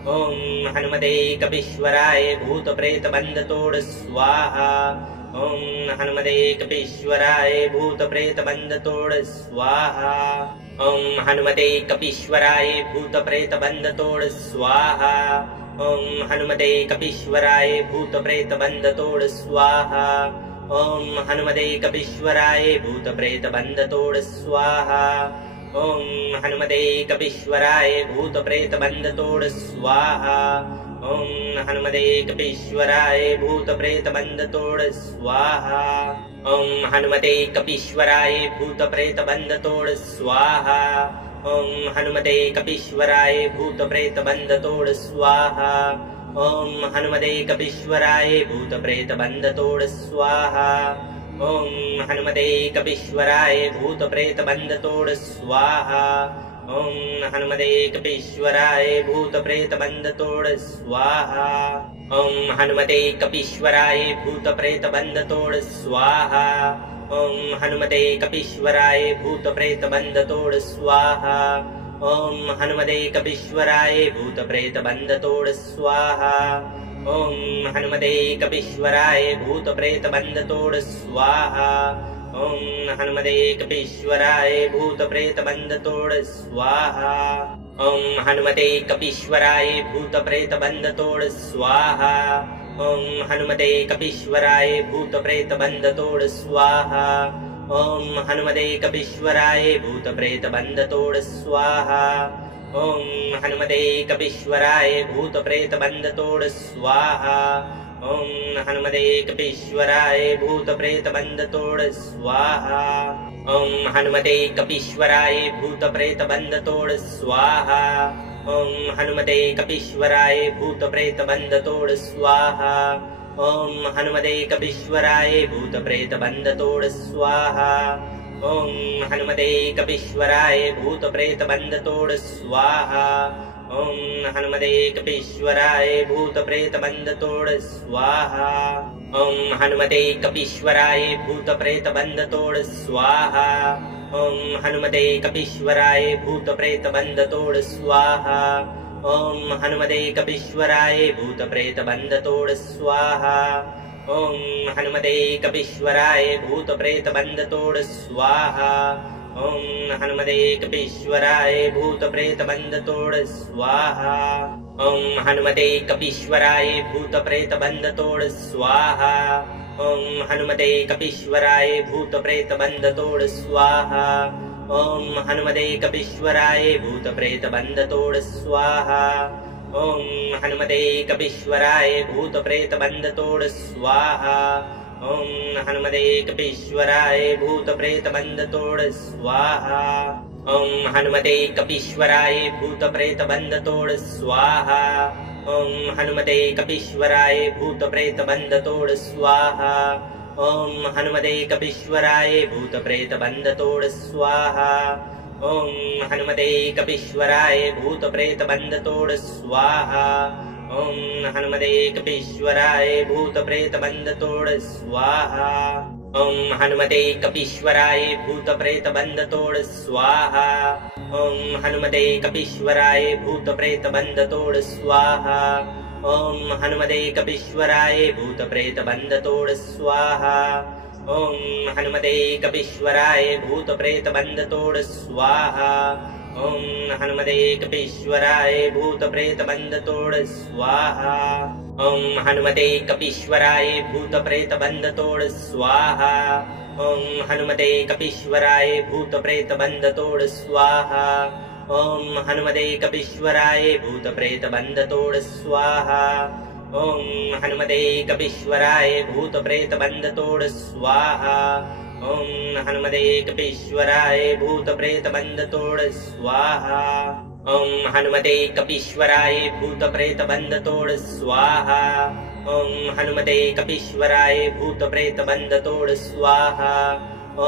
ॐ हनुमते कपीश्वराय भूतप्रेतबन्धतोड स्वाहा ॐ हनुमते कपीश्वराय भूतप्रेतबन्धतोड स्वाहा ॐ हनुमते कपीश्वराय भूतप्रेतबन्धतोड स्वाहा ॐ हनुमते कपीश्वराय भूतप्रेतबन्धतोड स्वाहा ॐ हनुमते कपीश्वराय भूतप्रेतबन्धतोड स्वाहा ॐ हनुमते कपीश्वराय भूतप्रेतबन्धतोड स्वाहा ॐ हनुमते कपीश्वराय भूतप्रेतबन्धतोड स्वाहा ॐ हनुमते कपीश्वराय भूतप्रेतबन्धतोड स्वाहा ॐ हनुमते कपीश्वराय भूतप्रेतबन्धतोड स्वाहा ॐ हनुमते कपीश्वराय भूतप्रेतबन्धतोड स्वाहा ॐ हनुमते कपीश्वराय भूतप्रेतबन्धतोड स्वाहा ॐ हनुमते कपीश्वराय भूतप्रेतबन्धतोड स्वाहा ॐ हनुमते कपीश्वराय भूतप्रेतबन्धतोड स्वाहा ॐ हनुमते कपीश्वराय भूतप्रेतबन्धतोड स्वाहा ॐ हनुमते कपीश्वराय भूतप्रेतबन्धतोड स्वाहा ॐ हनुमते कपीश्वराय भूतप्रेतबन्धतोड स्वाहा ॐ हनुमते कपीश्वराय भूतप्रेतबन्धतोड स्वाहा ॐ हनुमते कपीश्वराय भूतप्रेतबन्धतोड स्वाहा ॐ हनुमते कपीश्वराय भूतप्रेतबन्धतोड स्वाहा ॐ हनुमते कपीश्वराय भूतप्रेतबन्धतोड स्वाहा ॐ हनुमते कपीश्वराय भूतप्रेतबन्धतोड स्वाहा ॐ हनुमते कपीश्वराय भूतप्रेतबन्धतोड स्वाहा ॐ हनुमते कपीश्वराय भूतप्रेतबन्धतोड स्वाहा ॐ हनुमते कपीश्वराय भूतप्रेतबन्धतोड स्वाहा ॐ हनुमते कपीश्वराय भूतप्रेतबन्धतोड स्वाहा ॐ हनुमते कपीश्वराय भूतप्रेतबन्धतोड स्वाहा ॐ हनुमते कपीश्वराय भूतप्रेतबन्धतोड स्वाहा ॐ हनुमते कपीश्वराय भूतप्रेतबन्धतोड स्वाहा ॐ हनुमते कपीश्वराय भूतप्रेतबन्धतोड स्वाहा ॐ हनुमते कपीश्वराय भूतप्रेतबन्धतोड स्वाहा ॐ हनुमते कपीश्वराय भूतप्रेतबन्धतोड स्वाहा ॐ हनुमते कपीश्वराय भूतप्रेतबन्धतोड स्वाहा ओम हनुमते कपीश्वराय भूत प्रेत बंध तोड़ स्वाहा। ओम हनुमते कपीश्वराय भूत प्रेत बंध तोड़ स्वाहा। ओम हनुमते कपीश्वराय भूत प्रेत बंध तोड़ स्वाहा। ओम हनुमते कपीश्वराय भूत प्रेत बंध तोड़ स्वाहा। ओम हनुमते कपीश्वराय भूत प्रेत बंध तोड़ स्वाहा। ओम हनुमते कपीश्वराय भूत प्रेत बंध तोड़ स्वाहा। ओम हनुमते कपीश्वराय भूत प्रेत बंध तोड़ स्वाहा। ओम हनुमते कपीश्वराय भूत प्रेत बंध तोड़ स्वाहा। ओम हनुमते कपीश्वराय भूत प्रेत बंध तोड़ स्वाहा। ओम हनुमते कपीश्वराय भूत प्रेत बंध तोड़ स्वाहा। ओम हनुमते कपीश्वराय भूत प्रेत बंध तोड़ स्वाहा। ओम हनुमते कपीश्वराय भूत प्रेत बंध तोड़ स्वाहा। ओम हनुमते कपीश्वराय भूत प्रेत बंध तोड़ स्वाहा। ओम हनुमते कपीश्वराय भूत प्रेत बंध तोड़ स्वाहा। ओम हनुमते कपीश्वराय भूत प्रेत बंध तोड़ स्वाहा। ओम हनुमते कपीश्वराय भूत प्रेत बंध तोड़ स्वाहा। ओम हनुमते कपीश्वराय भूत प्रेत बंध तोड़ स्वाहा। ओम हनुमते कपीश्वराय भूत प्रेत बंध तोड़ स्वाहा। ओम हनुमते कपीश्वराय भूत प्रेत बंध तोड़ स्वाहा। ओम हनुमते कपीश्वराय भूत प्रेत बंध तोड़ स्वाहा। ओम हनुमते कपीश्वराय भूत प्रेत बंध तोड़ स्वाहा। ओम हनुमते कपीश्वराय भूत प्रेत बंध तोड़ स्वाहा।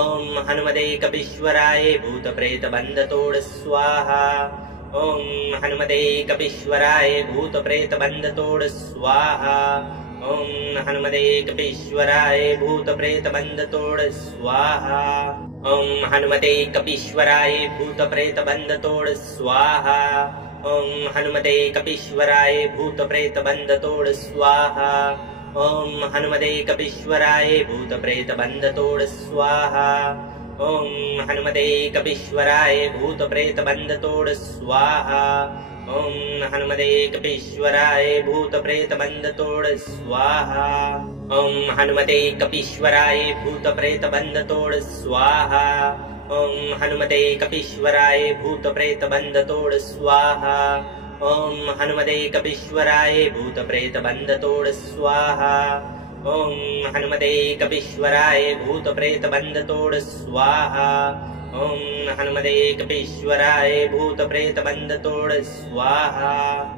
ओम हनुमते कपीश्वराय भूत प्रेत बंध तोड़ स्वाहा। ओम हनुमते कपीश्वराय भूत प्रेत बंध तोड़ स्वाहा। ओम हनुमते कपीश्वराय भूत प्रेत बंध तोड़ स्वाहा। ओम हनुमते कपीश्वराय भूत प्रेत बंध तोड़ स्वाहा। ओम हनुमते कपीश्वराय भूत प्रेत बंध तोड़ स्वाहा। ओम हनुमते कपीश्वराय भूत प्रेत बंध तोड़ स्वाहा। ओम हनुमते कपीश्वराय भूत प्रेत बंध तोड़ स्वाहा। ओम हनुमते कपीश्वराय भूत प्रेत बंध तोड़ स्वाहा। ओम हनुमते कपीश्वराय भूत प्रेत बंध तोड़ स्वाहा। ओम हनुमते कपीश्वराय भूत प्रेत बंध तोड़ स्वाहा। ओम हनुमते कपीश्वराय भूत प्रेत बंध तोड़ स्वाहा। ओम हनुमते कपीश्वराय भूत प्रेत बंध तोड़ स्वाहा। ओम हनुमते कपीश्वराय भूत प्रेत बंध तोड़ स्वाहा।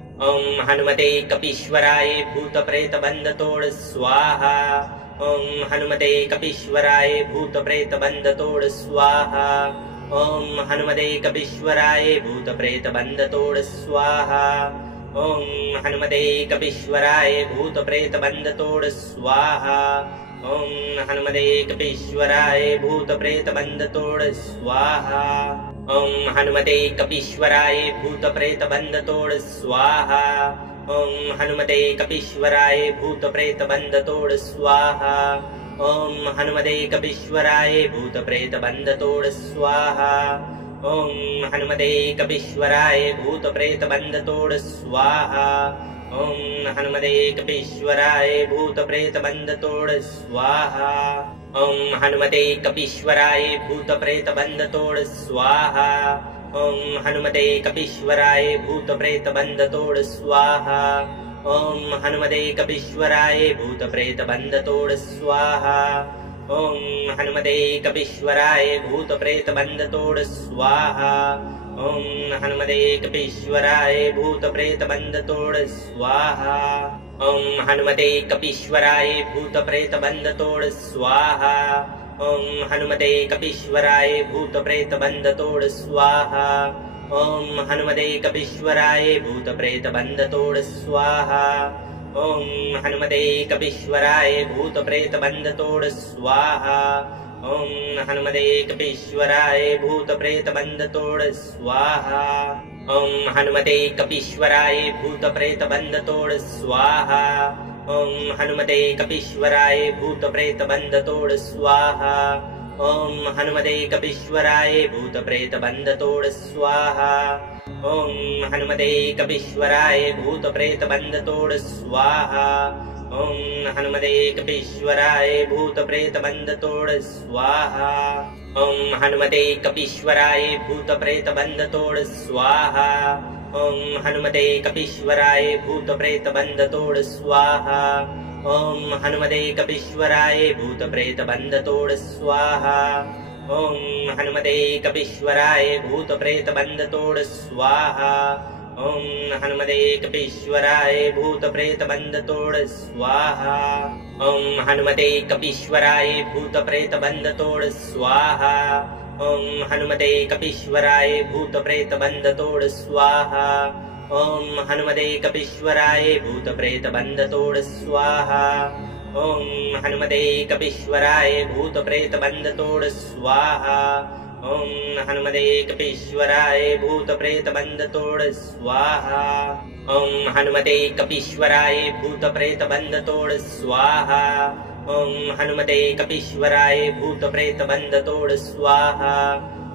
ओम हनुमते कपीश्वराय भूत प्रेत बंध तोड़ स्वाहा। ओम हनुमते कपीश्वराय भूत प्रेत बंध तोड़ स्वाहा। ओम हनुमते कपीश्वराय भूत प्रेत बंध तोड़ स्वाहा। ओम हनुमते कपीश्वराय भूत प्रेत बंध तोड़ स्वाहा। ओम हनुमते कपीश्वराय भूत प्रेत बंध तोड़ स्वाहा। ओम हनुमते कपीश्वराय भूत प्रेत बंध तोड़ स्वाहा। ओम हनुमते कपीश्वराय भूत प्रेत बंध तोड़ स्वाहा। ओम हनुमते कपीश्वराय भूत प्रेत बंध तोड़ स्वाहा। ओम हनुमते कपीश्वराय भूत प्रेत बंध तोड़ स्वाहा। ओम हनुमते कपीश्वराय भूत प्रेत बंध तोड़ स्वाहा। ओम हनुमते कपीश्वराय भूत प्रेत बंध तोड़ स्वाहा। ओम हनुमते कपीश्वराय भूत प्रेत बंध तोड़ स्वाहा। ओम हनुमते कपीश्वराय भूत प्रेत बंध तोड़ स्वाहा। ओम हनुमते कपीश्वराय भूत प्रेत बंध तोड़ स्वाहा। ओम हनुमते कपीश्वराय भूत प्रेत बंध तोड़ स्वाहा। ओम हनुमते कपीश्वराय भूत प्रेत बंध तोड़ स्वाहा। ओम हनुमते कपीश्वराय भूत प्रेत बंध तोड़ स्वाहा। ओम हनुमते कपीश्वराय भूत प्रेत बंध तोड़ स्वाहा। ओम हनुमते कपीश्वराय भूत प्रेत बंध तोड़ स्वाहा। ओम हनुमते कपीश्वराय भूत प्रेत बंध तोड़ स्वाहा। ओम हनुमते कपीश्वराय भूत प्रेत बंध तोड़ स्वाहा। ओम हनुमते कपीश्वराय भूत प्रेत बंध तोड़ स्वाहा। ओम हनुमते कपीश्वराय भूतप्रेतबन्धतोड स्वाहा। ओम हनुमते कपीश्वराय भूतप्रेतबन्धतोड स्वाहा। ओम हनुमते कपीश्वराय भूतप्रेतबन्धतोड स्वाहा। ओम हनुमते कपीश्वराय भूतप्रेतबन्धतोड स्वाहा। ओम हनुमते कपीश्वराय भूतप्रेतबन्धतोड स्वाहा। ओम हनुमते कपीश्वराय भूतप्रेतबन्धतोड स्वाहा। ओम हनुमते कपीश्वराय भूतप्रेतबन्धतोड स्वाहा। ओम हनुमते कपीश्वराय भूतप्रेतबन्धतोड स्वाहा। ओम हनुमते कपीश्वराय भूतप्रेतबन्धतोड स्वाहा। ओम हनुमते कपीश्वराय भूतप्रेतबन्धतोड स्वाहा। ओम हनुमते कपीश्वराय भूतप्रेतबन्धतोड स्वाहा। ओम हनुमते कपीश्वराय भूतप्रेतबन्धतोड स्वाहा। ओम हनुमते कपीश्वराय भूतप्रेतबन्धतोड स्वाहा। ओम हनुमते कपीश्वराय भूतप्रेतबन्धतोड स्वाहा। ओम हनुमते कपीश्वराय भूतप्रेतबन्धतोड स्वाहा।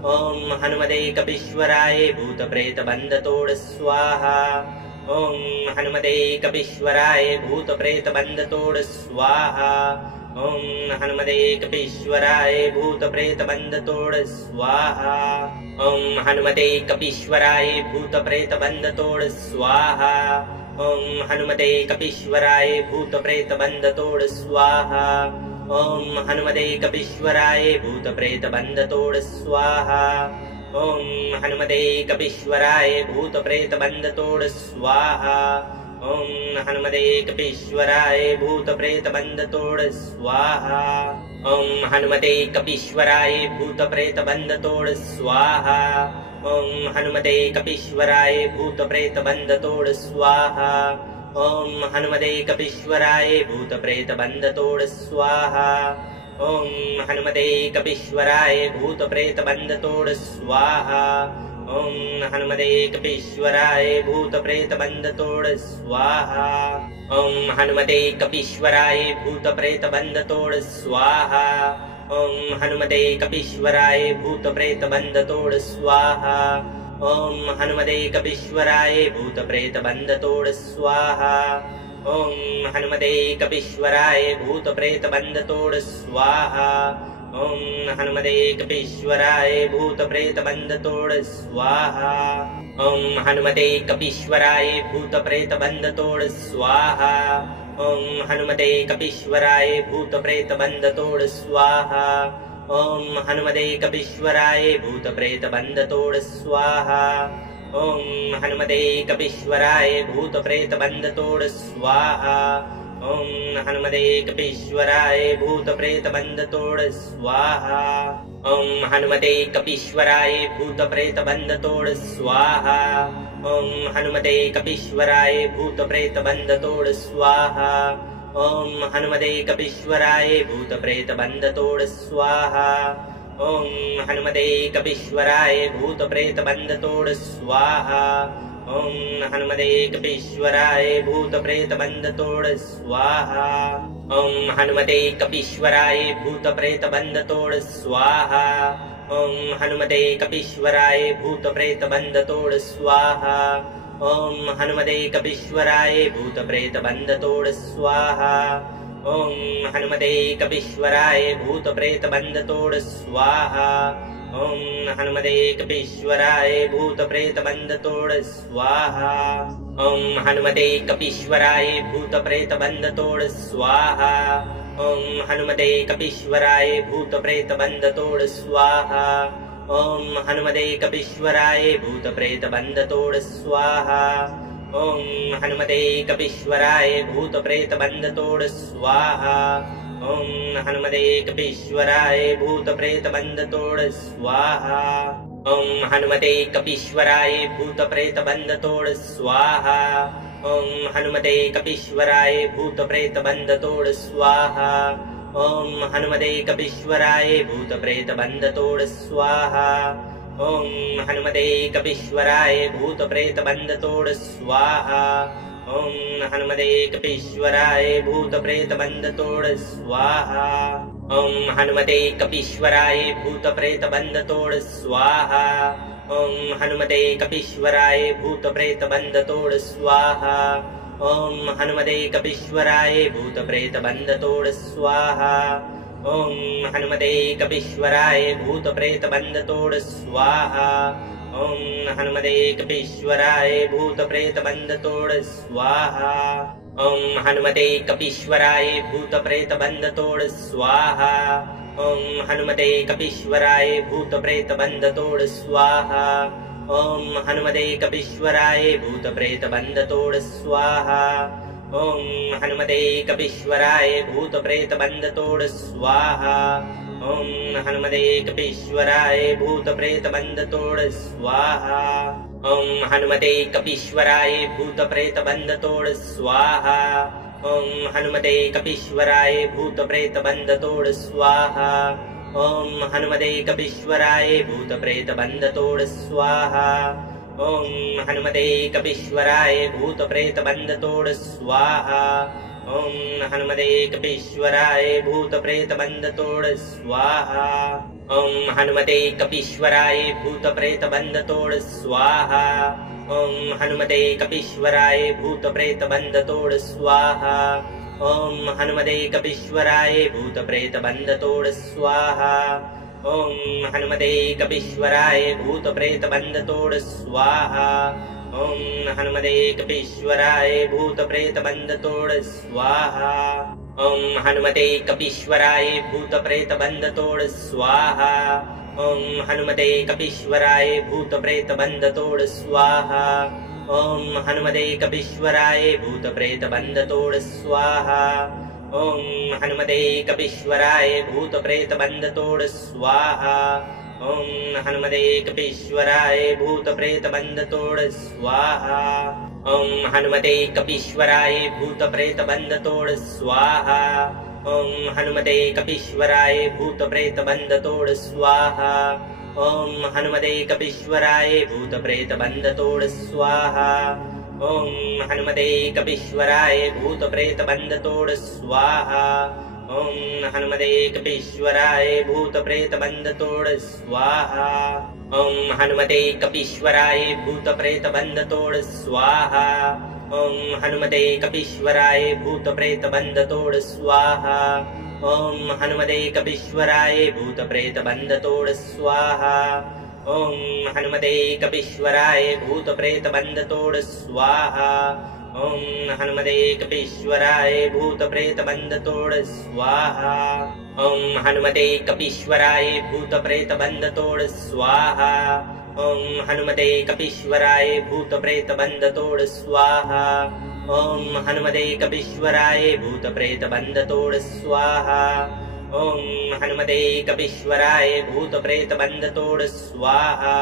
ओम हनुमते कपीश्वराय भूतप्रेतबन्धतोड स्वाहा। ओम हनुमते कपीश्वराय भूतप्रेतबन्धतोड स्वाहा। ओम हनुमते कपीश्वराय भूतप्रेतबन्धतोड स्वाहा। ओम हनुमते कपीश्वराय भूतप्रेतबन्धतोड स्वाहा। ओम हनुमते कपीश्वराय भूतप्रेतबन्धतोड स्वाहा। ओम हनुमते कपीश्वराय भूतप्रेतबन्धतोड स्वाहा। ओम हनुमते कपीश्वराय भूतप्रेतबन्धतोड स्वाहा। ओम हनुमते कपीश्वराय भूतप्रेतबन्धतोड स्वाहा। ओम हनुमते कपीश्वराय भूतप्रेतबन्धतोड स्वाहा। ओम हनुमते कपीश्वराय भूतप्रेतबन्धतोड स्वाहा। ओम हनुमते कपीश्वराय भूतप्रेतबन्धतोड स्वाहा। ओम हनुमते कपीश्वराय भूतप्रेतबन्धतोड स्वाहा। ओम हनुमते कपीश्वराय भूतप्रेतबन्धतोड स्वाहा। ओम हनुमते कपीश्वराय भूतप्रेतबन्धतोड स्वाहा। ओम हनुमते कपीश्वराय भूतप्रेतबन्धतोड स्वाहा। ओम हनुमते कपीश्वराय भूतप्रेतबन्धतोड स्वाहा। ओम हनुमते कपीश्वराय भूतप्रेतबन्धतोड स्वाहा। ओम हनुमते कपीश्वराय भूतप्रेतबन्धतोड स्वाहा। ओम हनुमते कपीश्वराय भूतप्रेतबन्धतोड स्वाहा। ओम हनुमते कपीश्वराय भूतप्रेतबन्धतोड स्वाहा। ओम हनुमते कपीश्वराय भूतप्रेतबन्धतोड स्वाहा। ओम हनुमते कपीश्वराय भूतप्रेतबन्धतोड स्वाहा। ओम हनुमते कपीश्वराय भूतप्रेतबन्धतोड स्वाहा। ओम हनुमते कपीश्वराय भूतप्रेतबन्धतोड स्वाहा। ओम हनुमते कपीश्वराय भूतप्रेतबन्धतोड स्वाहा। ओम हनुमते कपीश्वराय भूतप्रेतबन्धतोड स्वाहा। ओम हनुमते कपीश्वराय भूतप्रेतबन्धतोड स्वाहा। ओम हनुमते कपीश्वराय भूतप्रेतबन्धतोड स्वाहा। ओम हनुमते कपीश्वराय भूतप्रेतबन्धतोड स्वाहा। ओम हनुमते कपीश्वराय भूतप्रेतबन्धतोड स्वाहा। ओम हनुमते कपीश्वराय भूतप्रेतबन्धतोड स्वाहा। ओम हनुमते कपीश्वराय भूतप्रेतबन्धतोड स्वाहा। ओम हनुमते कपीश्वराय भूतप्रेतबन्धतोड स्वाहा। ओम हनुमते कपीश्वराय भूतप्रेतबन्धतोड स्वाहा। ओम हनुमते कपीश्वराय भूतप्रेतबन्धतोड स्वाहा। ओम हनुमते कपीश्वराय भूतप्रेतबन्धतोड स्वाहा। ओम हनुमते कपीश्वराय भूतप्रेतबन्धतोड स्वाहा। ओम हनुमते कपीश्वराय भूतप्रेतबन्धतोड स्वाहा। ओम हनुमते कपीश्वराय भूतप्रेतबन्धतोड स्वाहा। ओम हनुमते कपीश्वराय भूतप्रेतबन्धतोड स्वाहा। ओम हनुमते कपीश्वराय भूतप्रेतबन्धतोड स्वाहा। ओम हनुमते कपीश्वराय भूतप्रेतबन्धतोड स्वाहा। ओम हनुमते कपीश्वराय भूत प्रेत बंध तोड़ स्वाहा। ओम हनुमते कपीश्वराय भूत प्रेत बंध तोड़ स्वाहा। ओम हनुमते कपीश्वराय भूत प्रेत बंध तोड़ स्वाहा। ओम हनुमते कपीश्वराय भूत प्रेत बंध तोड़ स्वाहा। ओम हनुमते कपीश्वराय भूत प्रेत बंध तोड़ स्वाहा। ओम हनुमते कपीश्वराय भूत प्रेत बंध तोड़ स्वाहा। ओम हनुमते कपीश्वराय भूत प्रेत बंध तोड़ स्वाहा। ओम हनुमते कपीश्वराय भूत प्रेत बंध तोड़ स्वाहा। ओम हनुमते कपीश्वराय भूत प्रेत बंध तोड़ स्वाहा। ओम हनुमते कपीश्वराय भूत प्रेत बंध तोड़ स्वाहा। ओम हनुमते कपीश्वराय भूत प्रेत बंध तोड़ स्वाहा। ओम हनुमते कपीश्वराय भूत प्रेत बंध तोड़ स्वाहा। ओम हनुमते कपीश्वराय भूत प्रेत बंध तोड़ स्वाहा। ओम हनुमते कपीश्वराय भूत प्रेत बंध तोड़ स्वाहा। ओम हनुमते कपीश्वराय भूत प्रेत बंध तोड़ स्वाहा। ओम हनुमते कपीश्वराय भूत प्रेत बंध तोड़ स्वाहा। ओम हनुमते कपीश्वराय भूत प्रेत बंध तोड़ स्वाहा। ओम हनुमते कपीश्वराय भूत प्रेत बंध तोड़ स्वाहा। ओम हनुमते कपीश्वराय भूत प्रेत बंध तोड़ स्वाहा। ओम हनुमते कपीश्वराय भूत प्रेत बंध तोड़ स्वाहा। ओम हनुमते कपीश्वराय भूत प्रेत बंध तोड़ स्वाहा। ओम हनुमते कपीश्वराय भूत प्रेत बंध तोड़ स्वाहा। ओम हनुमते कपीश्वराय भूत प्रेत बंध तोड़ स्वाहा। ओम हनुमते कपीश्वराय भूत प्रेत बंध तोड़ स्वाहा। ओम हनुमते कपीश्वराय भूत प्रेत बंध तोड़ स्वाहा। ओम हनुमते कपीश्वराय भूत प्रेत बंध तोड़ स्वाहा। ओम हनुमते कपीश्वराय भूत प्रेत बंध तोड़ स्वाहा। ओम हनुमते कपीश्वराय भूत प्रेत बंध तोड़ स्वाहा। ओम हनुमते कपीश्वराय भूत प्रेत बंध तोड़ स्वाहा। ओम हनुमते कपीश्वराय भूत प्रेत बंध तोड़ स्वाहा। ओम हनुमते कपीश्वराय भूत प्रेत बंध तोड़ स्वाहा। ओम हनुमते कपीश्वराय भूत प्रेत बंध तोड़ स्वाहा। ओम हनुमते कपीश्वराय भूत प्रेत बंध तोड़ स्वाहा। ओम हनुमते कपीश्वराय भूत प्रेत बंध तोड़ स्वाहा। ओम हनुमते कपीश्वराय भूत प्रेत बंध तोड़ स्वाहा। ओम हनुमते कपीश्वराय भूत प्रेत बंध तोड़ स्वाहा। ओम हनुमते कपीश्वराय भूत प्रेत बंध तोड़ स्वाहा। ओम हनुमते कपीश्वराय भूत प्रेत बंध तोड़ स्वाहा। ओम हनुमते कपीश्वराय भूत प्रेत बंध तोड़ स्वाहा। ओम हनुमते कपीश्वराय भूत प्रेत बंध तोड़ स्वाहा।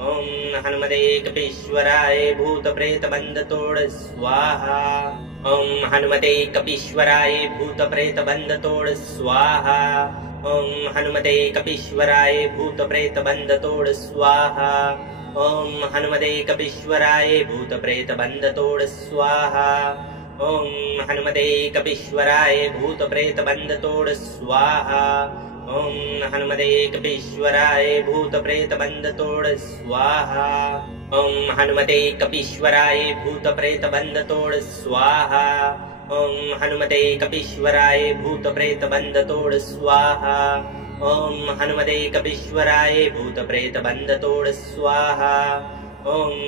ओम हनुमते कपीश्वराय भूत प्रेत बंध तोड़ स्वाहा। ओम हनुमते कपीश्वराय भूत प्रेत बंध तोड़ स्वाहा। ओम हनुमते कपीश्वराय भूत प्रेत बंध तोड़ स्वाहा। ओम हनुमते कपीश्वराय भूत प्रेत बंध तोड़ स्वाहा। ओम हनुमते कपीश्वराय भूत प्रेत बंध तोड़ स्वाहा। ओम हनुमते कपीश्वराय भूत प्रेत बंध तोड़ स्वाहा। ओम हनुमते कपीश्वराय भूत प्रेत बंध तोड़ स्वाहा। ओम हनुमते कपीश्वराय भूत प्रेत बंध तोड़ स्वाहा। ओम हनुमते कपीश्वराय भूत प्रेत बंध तोड़ स्वाहा।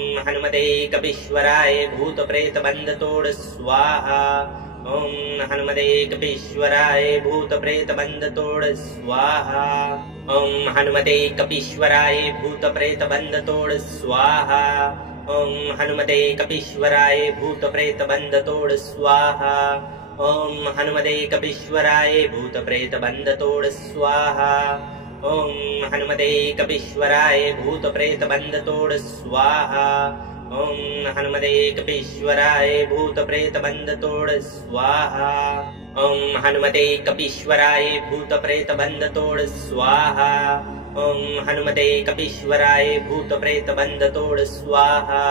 ओम हनुमते कपीश्वराय भूत प्रेत बंध तोड़ स्वाहा। ओम हनुमते कपीश्वराय भूत प्रेत बंध तोड़ स्वाहा। ओम हनुमते कपीश्वराय भूत प्रेत बंध तोड़ स्वाहा। ओम हनुमते कपीश्वराय भूत प्रेत बंध तोड़ स्वाहा। ओम हनुमते कपीश्वराय भूत प्रेत बंध तोड़ स्वाहा। ओम हनुमते कपीश्वराय भूत प्रेत बंध तोड़ स्वाहा। ओम हनुमते कपीश्वराय भूत प्रेत बंध तोड़ स्वाहा। ओम हनुमते कपीश्वराय भूत प्रेत बंध तोड़ स्वाहा। ओम हनुमते कपीश्वराय भूत प्रेत बंध तोड़ स्वाहा।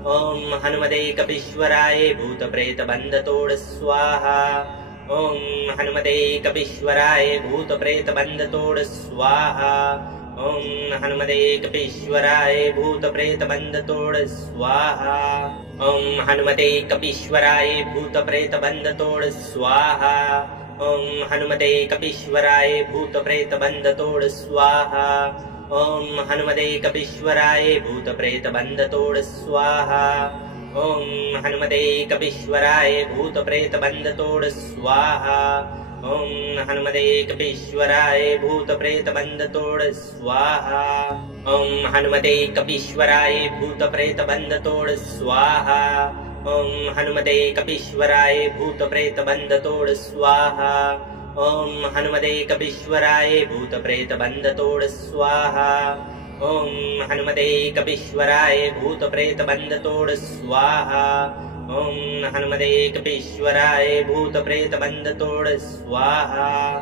ओम हनुमते कपीश्वराय भूत प्रेत बंध तोड़ स्वाहा। ओम हनुमते कपीश्वराय भूत प्रेत बंध तोड़ स्वाहा। ओम हनुमते कपीश्वराय भूत प्रेत बंध तोड़ स्वाहा। ओम हनुमते कपीश्वराय भूत प्रेत बंध तोड़ स्वाहा। ओम हनुमते कपीश्वराय भूत प्रेत बंध तोड़ स्वाहा। ओम हनुमते कपीश्वराय भूत प्रेत बंध तोड़ स्वाहा। ओम हनुमते कपीश्वराय भूत प्रेत बंध तोड़ स्वाहा। ओम हनुमते कपीश्वराय भूत प्रेत बंध तोड़ स्वाहा। ओम हनुमते कपीश्वराय भूत प्रेत बंध तोड़ स्वाहा। ओम हनुमते कपीश्वराय भूत प्रेत बंध तोड़ स्वाहा। ओम हनुमते कपीश्वराय भूत प्रेत बंध तोड़ स्वाहा। ओम हनुमते कपीश्वराय भूत प्रेत बंध तोड़ स्वाहा। ओम हनुमते कपीश्वराय भूत प्रेत बंध तोड़ स्वाहा।